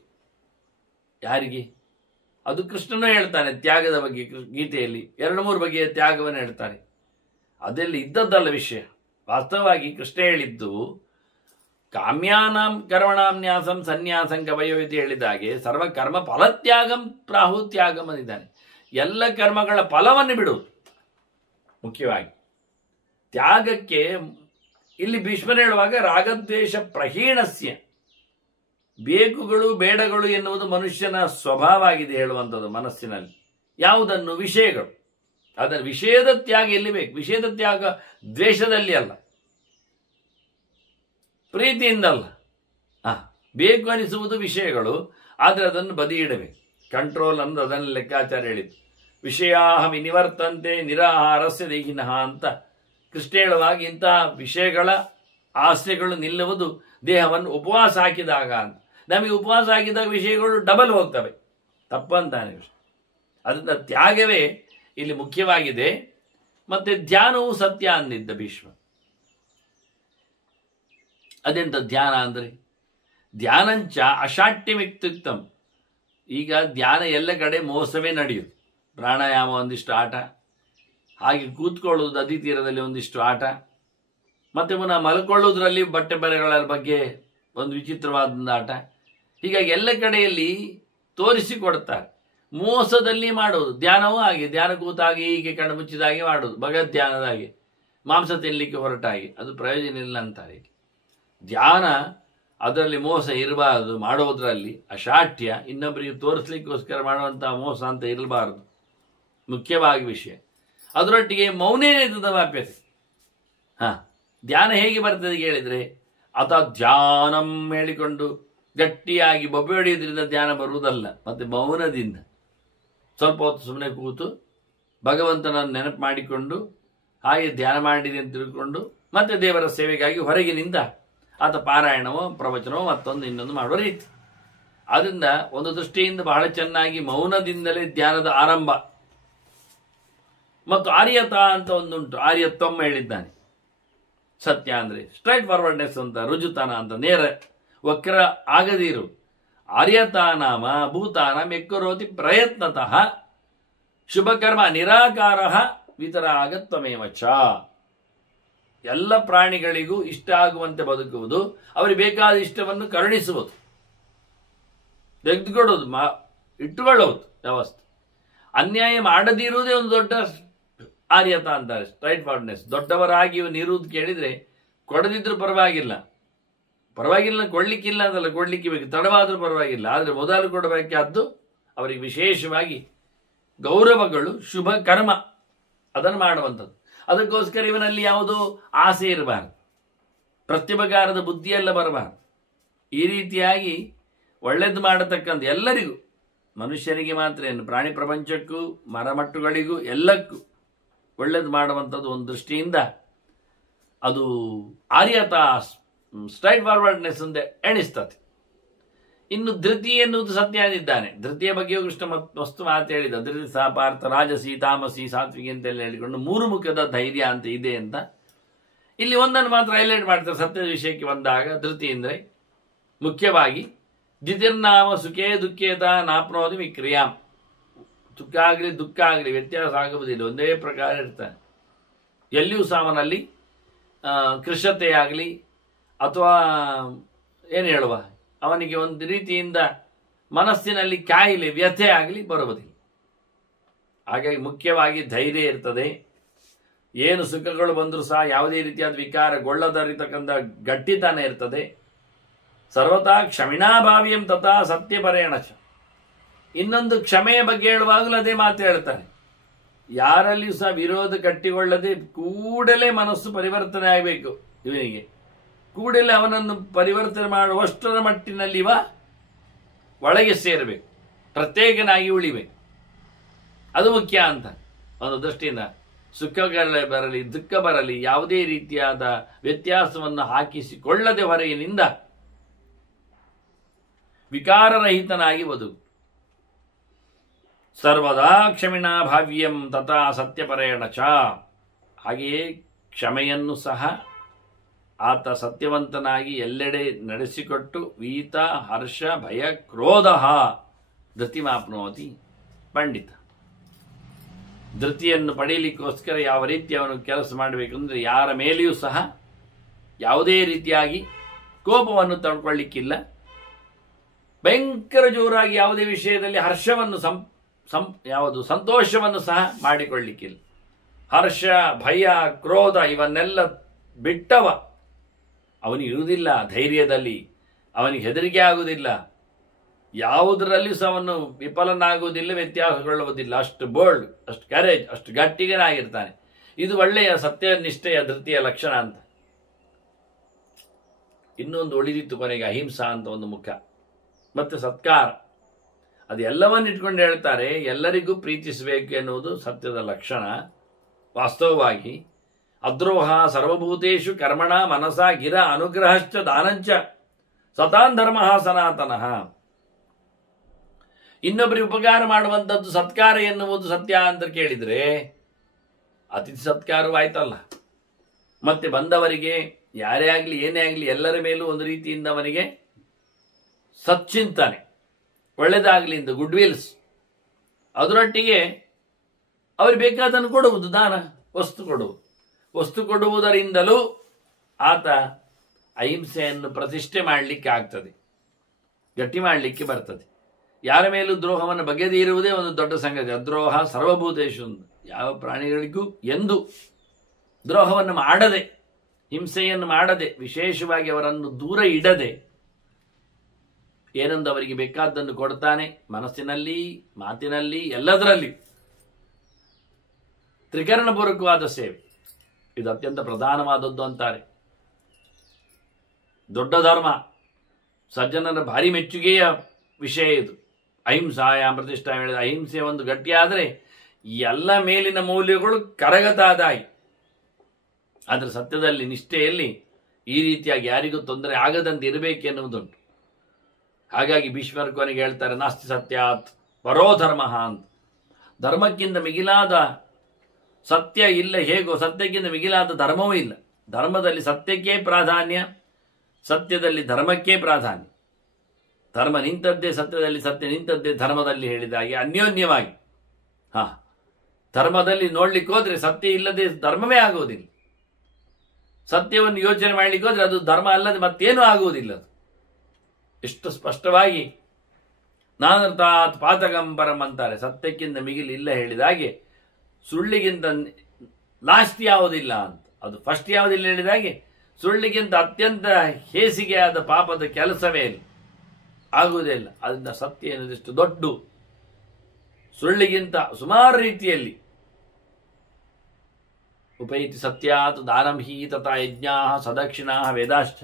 ಯಾರಿಗೆ? ಅದು ಕೃಷ್ಣನೂ ಹೇಳ್ತಾನೆ ತ್ಯಾಗದ ಬಗ್ಗೆ. ಗೀತೆಯಲ್ಲಿ 2-3 ಬಗೆಯ ತ್ಯಾಗವನ್ನು ಹೇಳ್ತಾನೆ. ಅದೆಲ್ಲಿ ಇದ್ದದ್ದಲ್ಲ ವಿಷಯ. ವಾಸ್ತವವಾಗಿ ಕೃಷ್ಣ ಹೇಳಿದ್ದು ಕಾಮ್ಯಾನಾಂ ಕರ್ಮಣಾಂ ನ್ಯಾಸಂ ಸನ್ಯಾಸಂ ಕವಯೋತಿ ಹೇಳಿದ ಹಾಗೆ ಸರ್ವಕರ್ಮ ಫಲತ್ಯಾಗಂ ಪ್ರಾಹುತ್ಯಾಗಂ ಅಂದಿದ್ದಾನೆ. ಎಲ್ಲ ಕರ್ಮಗಳ ಫಲವನ್ನು ಬಿಡುವುದು ಮುಖ್ಯವಾಗಿ. ತ್ಯಾಗಕ್ಕೆ ಇಲ್ಲಿ ಭೀಷ್ಮರು ಹೇಳುವಾಗ ರಾಗದ್ವೇಷ ಪ್ರಹೀಣಸ್ಯ, ಬೇಕುಗಳು ಬೇಡಗಳು ಎನ್ನುವುದು ಮನುಷ್ಯನ ಸ್ವಭಾವ ಆಗಿದೆ ಹೇಳುವಂಥದ್ದು ಮನಸ್ಸಿನಲ್ಲಿ. ಯಾವುದನ್ನು? ವಿಷಯಗಳು. ಅದರ ವಿಷಯದ ತ್ಯಾಗ ಎಲ್ಲಿ ಬೇಕು? ವಿಷಯದ ತ್ಯಾಗ ದ್ವೇಷದಲ್ಲಿ ಅಲ್ಲ, ಪ್ರೀತಿಯಿಂದಲ್ಲ. ಬೇಕು ಅನಿಸುವುದು ವಿಷಯಗಳು, ಆದರೆ ಅದನ್ನು ಬದಿ ಇಡಬೇಕು. ಕಂಟ್ರೋಲ್ ಅಂದ್ರೆ ಅದನ್ನು ಲೆಕ್ಕಾಚಾರ ಹೇಳಿದ್ದು. ವಿಷಯಾಹಮಿ ನಿವರ್ತಂತೆ ನಿರಾಹಾರಸ್ಯ ದೇಹಿನಃ ಅಂತ ಕೃಷ್ಣ ಹೇಳುವಾಗ, ಇಂತಹ ವಿಷಯಗಳ ಆಸೆಗಳು ನಿಲ್ಲುವುದು ದೇಹವನ್ನು ಉಪವಾಸ ಹಾಕಿದಾಗ ಅಂತ. ನಮಗೆ ಉಪವಾಸ ಹಾಕಿದಾಗ ವಿಷಯಗಳು ಡಬಲ್ ಹೋಗ್ತವೆ, ತಪ್ಪಂತಾನೆ. ಅದರಿಂದ ತ್ಯಾಗವೇ ಇಲ್ಲಿ ಮುಖ್ಯವಾಗಿದೆ. ಮತ್ತೆ ಧ್ಯಾನವು ಸತ್ಯ ಅಂದಿದ್ದ ಭೀಷ್ಮ. ಅದೆಂತ ಧ್ಯಾನ ಅಂದರೆ? ಧ್ಯಾನಂಚ ಅಶಾಟ್ಯಮಿತ್ಯುಕ್ತಂ. ಈಗ ಧ್ಯಾನ ಎಲ್ಲ ಕಡೆ ಮೋಸವೇ ನಡೆಯುತ್ತೆ. ಪ್ರಾಣಾಯಾಮ ಒಂದಿಷ್ಟು ಆಟ, ಹಾಗೆ ಕೂತ್ಕೊಳ್ಳುವುದು ನದಿ ತೀರದಲ್ಲಿ ಒಂದಿಷ್ಟು ಆಟ, ಮತ್ತೆ ಪುನಃ ಮಲ್ಕೊಳ್ಳೋದ್ರಲ್ಲಿ ಬಟ್ಟೆ ಬರೆಗಳ ಬಗ್ಗೆ ಒಂದು ವಿಚಿತ್ರವಾದ ಆಟ. ಹೀಗಾಗಿ ಎಲ್ಲ ಕಡೆಯಲ್ಲಿ ತೋರಿಸಿಕೊಡ್ತಾರೆ. ಮೋಸದಲ್ಲಿ ಮಾಡುವುದು. ಧ್ಯಾನವೂ ಹಾಗೆ, ಧ್ಯಾನ ಕೂತಾಗಿ ಹೀಗೆ ಕಣ್ಣು ಮುಚ್ಚಿದಾಗೆ ಮಾಡುವುದು, ಭಗವದ್ ಧ್ಯಾನದಾಗೆ, ಮಾಂಸ ತಿನ್ನಲಿಕ್ಕೆ ಹೊರಟಾಗಿ, ಅದು ಪ್ರಯೋಜನ ಇಲ್ಲ ಅಂತಾರೆ. ಧ್ಯಾನ ಅದರಲ್ಲಿ ಮೋಸ ಇರಬಾರದು, ಮಾಡೋದ್ರಲ್ಲಿ ಅಶಾಠ್ಯ, ಇನ್ನೊಬ್ಬರಿಗೆ ತೋರಿಸ್ಲಿಕ್ಕೋಸ್ಕರ ಮಾಡುವಂತಹ ಮೋಸ ಅಂತ ಇರಬಾರದು, ಮುಖ್ಯವಾಗಿ ವಿಷಯ. ಅದರೊಟ್ಟಿಗೆ ಮೌನೇನೇತದ ವಾಪ್ಯತೆ. ಧ್ಯಾನ ಹೇಗೆ ಬರ್ತದೆ ಹೇಳಿದರೆ, ಅಥ ಧ್ಯಾನಂ ಹೇಳಿಕೊಂಡು ಗಟ್ಟಿಯಾಗಿ ಬೊಬ್ಬೆ ಹೊಡೆಯೋದ್ರಿಂದ ಧ್ಯಾನ ಬರುವುದಲ್ಲ, ಮತ್ತೆ ಮೌನದಿಂದ ಸ್ವಲ್ಪ ಹೊತ್ತು ಸುಮ್ಮನೆ ಕೂತು ಭಗವಂತನನ್ನು ನೆನಪು ಮಾಡಿಕೊಂಡು ಹಾಗೆ ಧ್ಯಾನ ಮಾಡಿದೆ ಅಂತ ತಿಳ್ಕೊಂಡು ಮತ್ತೆ ದೇವರ ಸೇವೆಗಾಗಿ ಹೊರಗಿನಿಂದ ಆತ ಪಾರಾಯಣವೋ ಪ್ರವಚನವೋ ಮತ್ತೊಂದು ಇನ್ನೊಂದು ಮಾಡುವ ರೀತಿ. ಆದ್ದರಿಂದ ಒಂದು ದೃಷ್ಟಿಯಿಂದ ಬಹಳ ಚೆನ್ನಾಗಿ ಮೌನದಿಂದಲೇ ಧ್ಯಾನದ ಆರಂಭ. ಮತ್ತು ಆರ್ಯತ ಅಂತ ಒಂದುಂಟು, ಆರ್ಯತ್ವಂ ಹೇಳಿದ್ದಾನೆ. ಸತ್ಯ ಅಂದರೆ ಸ್ಟ್ರೈಟ್ ಫಾರ್ವರ್ಡ್ನೆಸ್ ಅಂತ, ರುಜುತನ ಅಂತ, ನೇರ ವಕ್ರ ಆಗದಿರು. ಆರ್ಯತಾನಾಮ ಭೂತಾನಾಂ ಯಕ್ಕರೋತಿ ಪ್ರಯತ್ನತಃ ಶುಭಕರ್ಮ ನಿರಾಕಾರ ವಿತರಾಗತ್ವಮೇವ ಚ. ಎಲ್ಲ ಪ್ರಾಣಿಗಳಿಗೂ ಇಷ್ಟ ಆಗುವಂತೆ ಬದುಕುವುದು, ಅವರಿಗೆ ಬೇಕಾದ ಇಷ್ಟವನ್ನು ಕರುಣಿಸುವುದು, ತೆಗೆದುಕೊಡೋದು, ಇಟ್ಟುಕೊಳ್ಳೋದು ವ್ಯವಸ್ಥೆ. ಅನ್ಯಾಯ ಮಾಡದಿರುವುದೇ ಒಂದು ದೊಡ್ಡ ಆರ್ಯತ ಅಂತಾರೆ, ಸ್ಟ್ರೈಟ್ ಫಾರ್ವರ್ಡ್ನೆಸ್. ದೊಡ್ಡವರಾಗಿ ನೀರುವುದು ಕೇಳಿದರೆ ಕೊಡದಿದ್ರೂ ಪರವಾಗಿಲ್ಲ, ಕೊಡ್ಲಿಕ್ಕಿಲ್ಲ ಅಂತಲ್ಲ, ಕೊಡ್ಲಿಕ್ಕೆ ಬೇಕು, ತಡವಾದರೂ ಪರವಾಗಿಲ್ಲ, ಆದರೆ ಮೊದಲು ಕೊಡಬೇಕಾದ್ದು ಅವರಿಗೆ ವಿಶೇಷವಾಗಿ ಗೌರವಗಳು, ಶುಭ ಕರ್ಮ, ಅದನ್ನು ಮಾಡುವಂಥದ್ದು. ಅದಕ್ಕೋಸ್ಕರ ಇವನಲ್ಲಿ ಯಾವುದೋ ಆಸೆ ಇರಬಾರದು, ಪ್ರತ್ಯುಪಕಾರದ ಬುದ್ಧಿಯೆಲ್ಲ ಬರಬಾರದು. ಈ ರೀತಿಯಾಗಿ ಒಳ್ಳೆಯದು ಮಾಡತಕ್ಕಂಥ ಎಲ್ಲರಿಗೂ, ಮನುಷ್ಯರಿಗೆ ಮಾತ್ರ ಏನು, ಪ್ರಾಣಿ ಪ್ರಪಂಚಕ್ಕೂ ಮರಮಟ್ಟುಗಳಿಗೂ ಎಲ್ಲಕ್ಕೂ ಒಳ್ಳೆಯದು ಮಾಡುವಂಥದ್ದು ಒಂದು ದೃಷ್ಟಿಯಿಂದ ಅದು ಆರ್ಯತಾ, ಸ್ಟ್ರೈಟ್ ಫಾರ್ವರ್ಡ್ನೆಸ್ ಅಂತ ಎಣಿಸ್ತದೆ. ಇನ್ನು ಧೃತಿ ಎನ್ನುವುದು ಸತ್ಯ ಅಂದಿದ್ದಾನೆ. ಧೃತಿಯ ಬಗ್ಗೆಯೂ ಕೃಷ್ಣ ವಸ್ತು ಮಾತು ಹೇಳಿದ. ಧೃತಿ ಸಹ ಪಾರ್ಥ ರಾಜಸಿ ತಾಮಸಿ ಸಾತ್ವಿಗೆ ಅಂತೆಲ್ಲ ಹೇಳಿಕೊಂಡು 3 ಮುಖದ ಧೈರ್ಯ ಅಂತ ಇದೆ ಅಂತ. ಇಲ್ಲಿ ಒಂದನ್ನು ಮಾತ್ರ ಹೈಲೈಟ್ ಮಾಡ್ತಾರೆ ಸತ್ಯದ ವಿಷಯಕ್ಕೆ ಬಂದಾಗ. ಧೃತಿ ಅಂದರೆ ಮುಖ್ಯವಾಗಿ ಧಿತಿರ್ನಾಮ ಸುಖೇ ದುಃಖೇತ ನಾಪ್ನೋದಿ ವಿಕ್ರಿಯಾಂ. ಸುಖ ಆಗಲಿ ದುಃಖ ಆಗಲಿ ವ್ಯತ್ಯಾಸ ಆಗುವುದಿಲ್ಲ, ಒಂದೇ ಪ್ರಕಾರ ಇರ್ತಾನೆ. ಎಲ್ಲಿಯೂ ಸಹ ಅವನಲ್ಲಿ ಕೃಶತೆ ಆಗಲಿ ಅಥವಾ ಏನು ಹೇಳುವ, ಅವನಿಗೆ ಒಂದು ರೀತಿಯಿಂದ ಮನಸ್ಸಿನಲ್ಲಿ ಕಾಯಿಲೆ ವ್ಯಥೆ ಆಗಲಿ ಬರುವುದಿಲ್ಲ. ಹಾಗಾಗಿ ಮುಖ್ಯವಾಗಿ ಧೈರ್ಯ ಇರ್ತದೆ. ಏನು ಸುಖಗಳು ಬಂದರೂ ಸಹ ಯಾವುದೇ ರೀತಿಯಾದ ವಿಕಾರಗೊಳ್ಳದರಿತಕ್ಕಂಥ ಗಟ್ಟಿತನ ಇರ್ತದೆ. ಸರ್ವತಾ ಕ್ಷಮಿಣಾಭಾವ್ಯಂ ತಥಾ ಸತ್ಯಪರೇಣಚ. ಇನ್ನೊಂದು ಕ್ಷಮೆಯ ಬಗ್ಗೆ ಹೇಳುವಾಗಲೂ ಅದೇ ಮಾತು ಹೇಳ್ತಾನೆ. ಯಾರಲ್ಲಿಯೂ ಸಹ ವಿರೋಧ ಕಟ್ಟಿಕೊಳ್ಳದೆ ಕೂಡಲೇ ಮನಸ್ಸು ಪರಿವರ್ತನೆ ಆಗಬೇಕು. ಇವನಿಗೆ ಕೂಡಲೇ ಅವನನ್ನು ಪರಿವರ್ತನೆ ಮಾಡುವಷ್ಟರ ಮಟ್ಟಿನಲ್ಲಿ ಇವ ಒಳಗೆ ಸೇರಬೇಕು, ಪ್ರತ್ಯೇಕನಾಗಿ ಉಳಿಬೇಕು. ಅದು ಮುಖ್ಯ ಅಂತ ಒಂದು ದೃಷ್ಟಿಯಿಂದ. ಸುಖಗಳ ಬರಲಿ ದುಃಖ ಬರಲಿ ಯಾವುದೇ ರೀತಿಯಾದ ವ್ಯತ್ಯಾಸವನ್ನು ಹಾಕಿಸಿಕೊಳ್ಳದೆ ಹೊರಗಿನಿಂದ ವಿಕಾರರಹಿತನಾಗಿ ಬದುಕು. ಸರ್ವದಾ ಕ್ಷಮಿಣಾ ಭಾವ್ಯಂ ತಥಾ ಸತ್ಯಪರೇಣ ಚ. ಹಾಗೆಯೇ ಕ್ಷಮೆಯನ್ನು ಸಹ ಆತ ಸತ್ಯವಂತನಾಗಿ ಎಲ್ಲೆಡೆ ನಡೆಸಿಕೊಟ್ಟು ವೀತ ಹರ್ಷ ಭಯ ಕ್ರೋಧ ಧೃತಿಮಾಪ್ನೋತಿ ಪಂಡಿತ. ಧೃತಿಯನ್ನು ಪಡೆಯಲಿಕ್ಕೋಸ್ಕರ ಯಾವ ರೀತಿ ಅವನು ಕೆಲಸ ಮಾಡಬೇಕಂದ್ರೆ ಯಾರ ಮೇಲೆಯೂ ಸಹ ಯಾವುದೇ ರೀತಿಯಾಗಿ ಕೋಪವನ್ನು ತಡ್ಕೊಳ್ಳಿಕ್ಕಿಲ್ಲ. ಭಯಂಕರ ಜೋರಾಗಿ ಯಾವುದೇ ವಿಷಯದಲ್ಲಿ ಹರ್ಷವನ್ನು ಸಂತೋಷವನ್ನು ಸಹ ಮಾಡಿಕೊಳ್ಳಿಕ್ಕಿಲ್ಲ. ಹರ್ಷ ಭಯ ಕ್ರೋಧ ಇವನ್ನೆಲ್ಲ ಬಿಟ್ಟವ ಅವನಿಗೆ ಇರುವುದಿಲ್ಲ. ಧೈರ್ಯದಲ್ಲಿ ಅವನಿಗೆ ಹೆದರಿಕೆ ಆಗುವುದಿಲ್ಲ, ಯಾವುದರಲ್ಲಿಯೂ ಸಹ ಅವನು ವಿಫಲನಾಗುವುದಿಲ್ಲ, ವ್ಯತ್ಯಾಸಗೊಳ್ಳುವುದಿಲ್ಲ. ಅಷ್ಟು ಬೋಲ್ಡ್, ಅಷ್ಟು ಕರೇಜ್, ಅಷ್ಟು ಗಟ್ಟಿಗನಾಗಿರ್ತಾನೆ. ಇದು ಒಳ್ಳೆಯ ಸತ್ಯನಿಷ್ಠೆಯ ಧೃತಿಯ ಲಕ್ಷಣ ಅಂತ. ಇನ್ನೊಂದು ಉಳಿದಿತ್ತು ಕೊನೆಗೆ, ಅಹಿಂಸಾ ಅಂತ ಒಂದು ಮುಖ, ಮತ್ತೆ ಸತ್ಕಾರ. ಅದೆಲ್ಲವನ್ನು ಇಟ್ಕೊಂಡು ಹೇಳ್ತಾರೆ ಎಲ್ಲರಿಗೂ ಪ್ರೀತಿಸಬೇಕು ಎನ್ನುವುದು ಸತ್ಯದ ಲಕ್ಷಣ. ವಾಸ್ತವವಾಗಿ ಅದ್ರೋಹ ಸರ್ವಭೂತೇಷು ಕರ್ಮಣ ಮನಸ ಗಿರ ಅನುಗ್ರಹಶ್ಚ ದಾನಂಚ ಸತಾನ್ ಧರ್ಮ ಸನಾತನಃ. ಇನ್ನೊಬ್ಬರಿಗೆ ಉಪಕಾರ ಮಾಡುವಂಥದ್ದು ಸತ್ಕಾರ ಎನ್ನುವುದು ಸತ್ಯ ಅಂತ ಕೇಳಿದರೆ ಅತಿಥಿ ಸತ್ಕಾರವೂ ಆಯ್ತಲ್ಲ. ಮತ್ತೆ ಬಂದವರಿಗೆ ಯಾರೇ ಆಗಲಿ ಏನೇ ಆಗಲಿ ಎಲ್ಲರ ಮೇಲೂ ಒಂದು ರೀತಿಯಿಂದ ಅವನಿಗೆ ಸಚ್ಚಿಂತನೆ, ಒಳ್ಳೆಯದಾಗಲಿ ಅಂತ ಗುಡ್ ವಿಲ್ಸ್. ಅದರೊಟ್ಟಿಗೆ ಅವ್ರಿಗೆ ಬೇಕಾದನ್ನು ಕೊಡುವುದು, ದಾನ, ವಸ್ತು ಕೊಡುವುದು. ವಸ್ತು ಕೊಡುವುದರಿಂದಲೂ ಆತ ಅಹಿಂಸೆಯನ್ನು ಪ್ರತಿಷ್ಠೆ ಮಾಡಲಿಕ್ಕೆ ಆಗ್ತದೆ, ಗಟ್ಟಿ ಮಾಡಲಿಕ್ಕೆ ಬರ್ತದೆ. ಯಾರ ಮೇಲೂ ದ್ರೋಹವನ್ನು ಬಗೆದೇ ಇರುವುದೇ ಒಂದು ದೊಡ್ಡ ಸಂಗತಿ. ಅದ್ರೋಹ ಸರ್ವಭೂತೇಶು. ಯಾವ ಪ್ರಾಣಿಗಳಿಗೂ ಎಂದು ದ್ರೋಹವನ್ನು ಮಾಡದೆ, ಹಿಂಸೆಯನ್ನು ಮಾಡದೆ, ವಿಶೇಷವಾಗಿ ಅವರನ್ನು ದೂರ ಇಡದೆ, ಏನೊಂದು ಅವರಿಗೆ ಬೇಕಾದ್ದನ್ನು ಕೊಡ್ತಾನೆ. ಮನಸ್ಸಿನಲ್ಲಿ, ಮಾತಿನಲ್ಲಿ, ಎಲ್ಲದರಲ್ಲಿ ತ್ರಿಕರಣಪೂರ್ವಕವಾದ ಸೇವೆ ಇದು ಅತ್ಯಂತ ಪ್ರಧಾನವಾದದ್ದು ಅಂತಾರೆ. ದೊಡ್ಡ ಧರ್ಮ, ಸಜ್ಜನರ ಭಾರಿ ಮೆಚ್ಚುಗೆಯ ವಿಷಯ ಇದು. ಅಹಿಂಸಾಯ ಪ್ರತಿಷ್ಠಾ ಹೇಳಿದ ಅಹಿಂಸೆ ಒಂದು ಗಟ್ಟಿಯಾದರೆ ಎಲ್ಲ ಮೇಲಿನ ಮೌಲ್ಯಗಳು ಕರಗತಾದಾಯಿ. ಆದರೆ ಸತ್ಯದಲ್ಲಿ, ನಿಷ್ಠೆಯಲ್ಲಿ ಈ ರೀತಿಯಾಗಿ ಯಾರಿಗೂ ತೊಂದರೆ ಆಗದಂತೆ ಇರಬೇಕೆನ್ನುವುದುಂಟು. ಹಾಗಾಗಿ ಭೀಷ್ಮರ ಕೊನೆಗೆ ಹೇಳ್ತಾರೆ, ನಾಸ್ತಿ ಸತ್ಯಾತ್ ಪರೋ ಧರ್ಮ ಅಂತ. ಧರ್ಮಕ್ಕಿಂತ ಮಿಗಿಲಾದ ಸತ್ಯ ಇಲ್ಲ. ಹೇಗೋ ಸತ್ಯಕ್ಕಿಂತ ಮಿಗಿಲಾದ ಧರ್ಮವೂ ಇಲ್ಲ. ಧರ್ಮದಲ್ಲಿ ಸತ್ಯಕ್ಕೆ ಪ್ರಾಧಾನ್ಯ, ಸತ್ಯದಲ್ಲಿ ಧರ್ಮಕ್ಕೆ ಪ್ರಾಧಾನ್ಯ. ಧರ್ಮ ನಿಂತದ್ದೇ ಸತ್ಯದಲ್ಲಿ, ಸತ್ಯ ನಿಂತದ್ದೇ ಧರ್ಮದಲ್ಲಿ ಹೇಳಿದ ಹಾಗೆ ಅನ್ಯೋನ್ಯವಾಗಿ. ಧರ್ಮದಲ್ಲಿ ನೋಡ್ಲಿಕ್ಕೆ ಹೋದ್ರೆ ಸತ್ಯ ಇಲ್ಲದೆ ಧರ್ಮವೇ ಆಗುವುದಿಲ್ಲ. ಸತ್ಯವನ್ನು ಯೋಚನೆ ಮಾಡಲಿಕ್ಕೆ ಹೋದ್ರೆ ಅದು ಧರ್ಮ ಅಲ್ಲದೆ ಮತ್ತೇನೂ ಆಗುವುದಿಲ್ಲ. ಅದು ಎಷ್ಟು ಸ್ಪಷ್ಟವಾಗಿ ನಾನರ್ಥಾತ್ ಪಾತಕಂಪರಂ ಅಂತಾರೆ. ಸತ್ಯಕ್ಕಿಂತ ಮಿಗಿಲು ಇಲ್ಲ ಹೇಳಿದ ಹಾಗೆ ಸುಳ್ಳಿಗಿಂತ ಲಾಸ್ಟ್ ಯಾವುದಿಲ್ಲ ಅಂತ. ಅದು ಫಸ್ಟ್ ಯಾವುದಿಲ್ಲ ಹೇಳಿದ ಹಾಗೆ ಸುಳ್ಳಿಗಿಂತ ಅತ್ಯಂತ ಹೇಸಿಗೆಯಾದ ಪಾಪದ ಕೆಲಸವೇ ಇಲ್ಲ, ಆಗುವುದೇ ಇಲ್ಲ. ಅದರಿಂದ ಸತ್ಯ ಎನ್ನುವುದಿಷ್ಟು ದೊಡ್ಡ, ಸುಳ್ಳಿಗಿಂತ ಸುಮಾರು ರೀತಿಯಲ್ಲಿ ಉಪೈತಿ ಸತ್ಯಾತ್ ದಾನಂ ಹಿ ತಥಾ ಯಜ್ಞಾ ಸದಕ್ಷಿಣಾ ವೇದಾಶ್ಚ.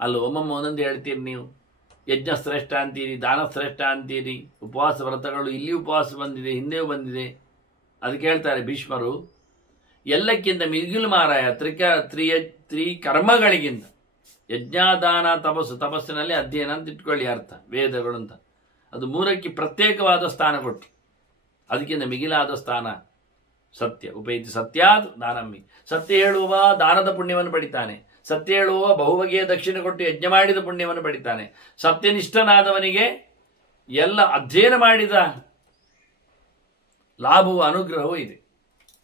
ಅಲ್ಲಿ ಒಮ್ಮೊಮ್ಮೆ ಒಂದೊಂದು ಹೇಳ್ತೀರಿ ನೀವು. ಯಜ್ಞ ಶ್ರೇಷ್ಠ ಅಂತೀರಿ, ದಾನ ಶ್ರೇಷ್ಠ ಅಂತೀರಿ, ಉಪವಾಸ ವ್ರತಗಳು ಇಲ್ಲಿ ಉಪವಾಸ ಬಂದಿದೆ, ಹಿಂದೆಯೂ ಬಂದಿದೆ. ಅದಕ್ಕೆ ಹೇಳ್ತಾರೆ ಭೀಷ್ಮರು, ಎಲ್ಲಕ್ಕಿಂತ ಮಿಗಿಲು ಮಾರಾಯ ತ್ರಿಕರ್ಮಗಳಿಗಿಂತ ಯಜ್ಞಾದಾನ ತಪಸ್ಸು. ತಪಸ್ಸಿನಲ್ಲಿ ಅಧ್ಯಯನ ಅಂತ ಇಟ್ಕೊಳ್ಳಿ ಅರ್ಥ, ವೇದಗಳು ಅಂತ. ಅದು ಮೂರಕ್ಕೆ ಪ್ರತ್ಯೇಕವಾದ ಸ್ಥಾನ ಕೊಟ್ಟು ಅದಕ್ಕಿಂತ ಮಿಗಿಲಾದ ಸ್ಥಾನ ಸತ್ಯ. ಉಪೈತಿ ಸತ್ಯಾದ್ ದಾನಮ್ಮಿ. ಸತ್ಯ ಹೇಳುವ ದಾನದ ಪುಣ್ಯವನ್ನು ಪಡಿತಾನೆ. ಸತ್ಯ ಹೇಳುವ ಬಹುಬಗೆಯ ದಕ್ಷಿಣೆ ಕೊಟ್ಟು ಯಜ್ಞ ಮಾಡಿದ ಪುಣ್ಯವನ್ನು ಪಡಿತಾನೆ. ಸತ್ಯನಿಷ್ಠನಾದವನಿಗೆ ಎಲ್ಲ ಅಧ್ಯಯನ ಮಾಡಿದ ಲಾಭವೂ ಅನುಗ್ರಹವೂ ಇದೆ.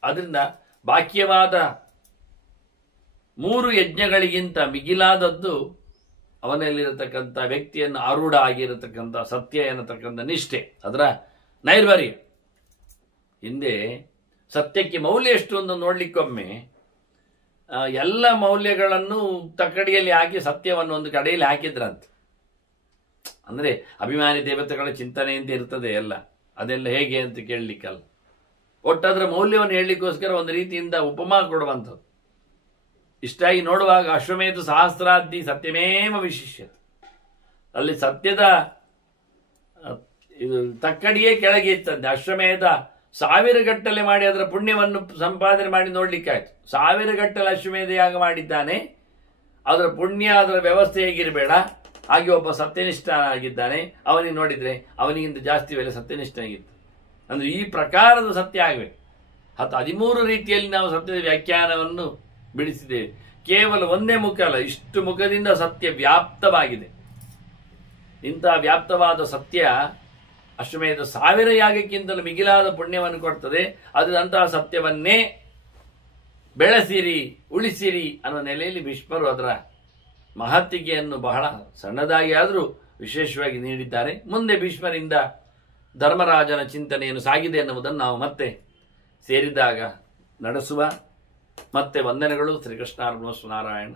ಅದರಿಂದ ಬಾಕ್ಯವಾದ 3 ಯಜ್ಞಗಳಿಗಿಂತ ಮಿಗಿಲಾದದ್ದು ಅವನಲ್ಲಿರತಕ್ಕಂಥ ವ್ಯಕ್ತಿಯನ್ನು ಆರೂಢ ಆಗಿರತಕ್ಕಂಥ ಸತ್ಯ ಎನ್ನತಕ್ಕಂಥ ನಿಷ್ಠೆ, ಅದರ ನೈರ್ಬರ್ಯ. ಹಿಂದೆ ಸತ್ಯಕ್ಕೆ ಮೌಲ್ಯ ಎಷ್ಟು ಅಂತ ನೋಡ್ಲಿಕ್ಕೊಮ್ಮೆ ಎಲ್ಲ ಮೌಲ್ಯಗಳನ್ನು ತಕ್ಕಡಿಯಲ್ಲಿ ಹಾಕಿ ಸತ್ಯವನ್ನು ಒಂದು ಕಡೆಯಲ್ಲಿ ಹಾಕಿದ್ರಂತೆ. ಅಂದರೆ ಅಭಿಮಾನಿ ದೇವತೆಗಳ ಚಿಂತನೆ ಅಂತ ಇರ್ತದೆ ಎಲ್ಲ, ಅದೆಲ್ಲ ಹೇಗೆ ಅಂತ ಕೇಳಲಿಕ್ಕಲ್ಲ. ಒಟ್ಟದರ ಮೌಲ್ಯವನ್ನು ಹೇಳಲಿಕ್ಕೋಸ್ಕರ ಒಂದು ರೀತಿಯಿಂದ ಉಪಮಾ ಕೊಡುವಂಥದ್ದು. ಇಷ್ಟಾಗಿ ನೋಡುವಾಗ ಅಶ್ವಮೇಧ ಸಹಸ್ರಾದ್ದಿ ಸತ್ಯಮೇವ ವಿಶಿಷ್ಯ. ಅಲ್ಲಿ ಸತ್ಯದ ಇದು ತಕ್ಕಡಿಯೇ ಕೆಳಗೆ ಇತ್ತಂತೆ. ಅಶ್ವಮೇಧ 1000 ಗಟ್ಟಲೆ ಮಾಡಿ ಅದರ ಪುಣ್ಯವನ್ನು ಸಂಪಾದನೆ ಮಾಡಿ ನೋಡ್ಲಿಕ್ಕಾಯ್ತು. 1000 ಗಟ್ಟಲೆ ಅಶ್ವಮೇಧ ಯಾಗ ಮಾಡಿದ್ದಾನೆ, ಅದರ ಪುಣ್ಯ, ಅದರ ವ್ಯವಸ್ಥೆ ಹೇಗಿರಬೇಡ. ಹಾಗೆ ಒಬ್ಬ ಸತ್ಯನಿಷ್ಠನಾಗಿದ್ದಾನೆ, ಅವನಿಗೆ ನೋಡಿದ್ರೆ ಅವನಿಗಿಂತ ಜಾಸ್ತಿ ಬೆಲೆ ಸತ್ಯನಿಷ್ಠನಾಗಿತ್ತು. ಅಂದ್ರೆ ಈ ಪ್ರಕಾರದ ಸತ್ಯ ಆಗಬೇಕು. 13 ರೀತಿಯಲ್ಲಿ ನಾವು ಸತ್ಯದ ವ್ಯಾಖ್ಯಾನವನ್ನು ಬಿಡಿಸಿದ್ದೇವೆ. ಕೇವಲ ಒಂದೇ ಮುಖ ಅಲ್ಲ, ಇಷ್ಟು ಮುಖದಿಂದ ಸತ್ಯ ವ್ಯಾಪ್ತವಾಗಿದೆ. ಇಂತಹ ವ್ಯಾಪ್ತವಾದ ಸತ್ಯ ಅಶ್ವಮೇಧ 1000 ಯಾಗಕ್ಕಿಂತಲೂ ಮಿಗಿಲಾದ ಪುಣ್ಯವನ್ನು ಕೊಡ್ತದೆ. ಅಂತಹ ಸತ್ಯವನ್ನೇ ಬೆಳೆಸಿರಿ, ಉಳಿಸಿರಿ ಅನ್ನೋ ನೆಲೆಯಲ್ಲಿ ಭೀಷ್ಮರು ಅದರ ಮಹತ್ತಿಗೆಯನ್ನು ಬಹಳ ಸಣ್ಣದಾಗಿ ಆದರೂ ವಿಶೇಷವಾಗಿ ನೀಡಿದ್ದಾರೆ. ಮುಂದೆ ಭೀಷ್ಮರಿಂದ ಧರ್ಮರಾಜನ ಚಿಂತನೆಯನ್ನು ಸಾಗಿದೆ ಎನ್ನುವುದನ್ನು ನಾವು ಮತ್ತೆ ಸೇರಿದಾಗ ನಡೆಸುವ. ಮತ್ತೆ ವಂದನೆಗಳು. ಶ್ರೀಕೃಷ್ಣಾರ್ಪಣಮಸ್ತು. ನಾರಾಯಣ.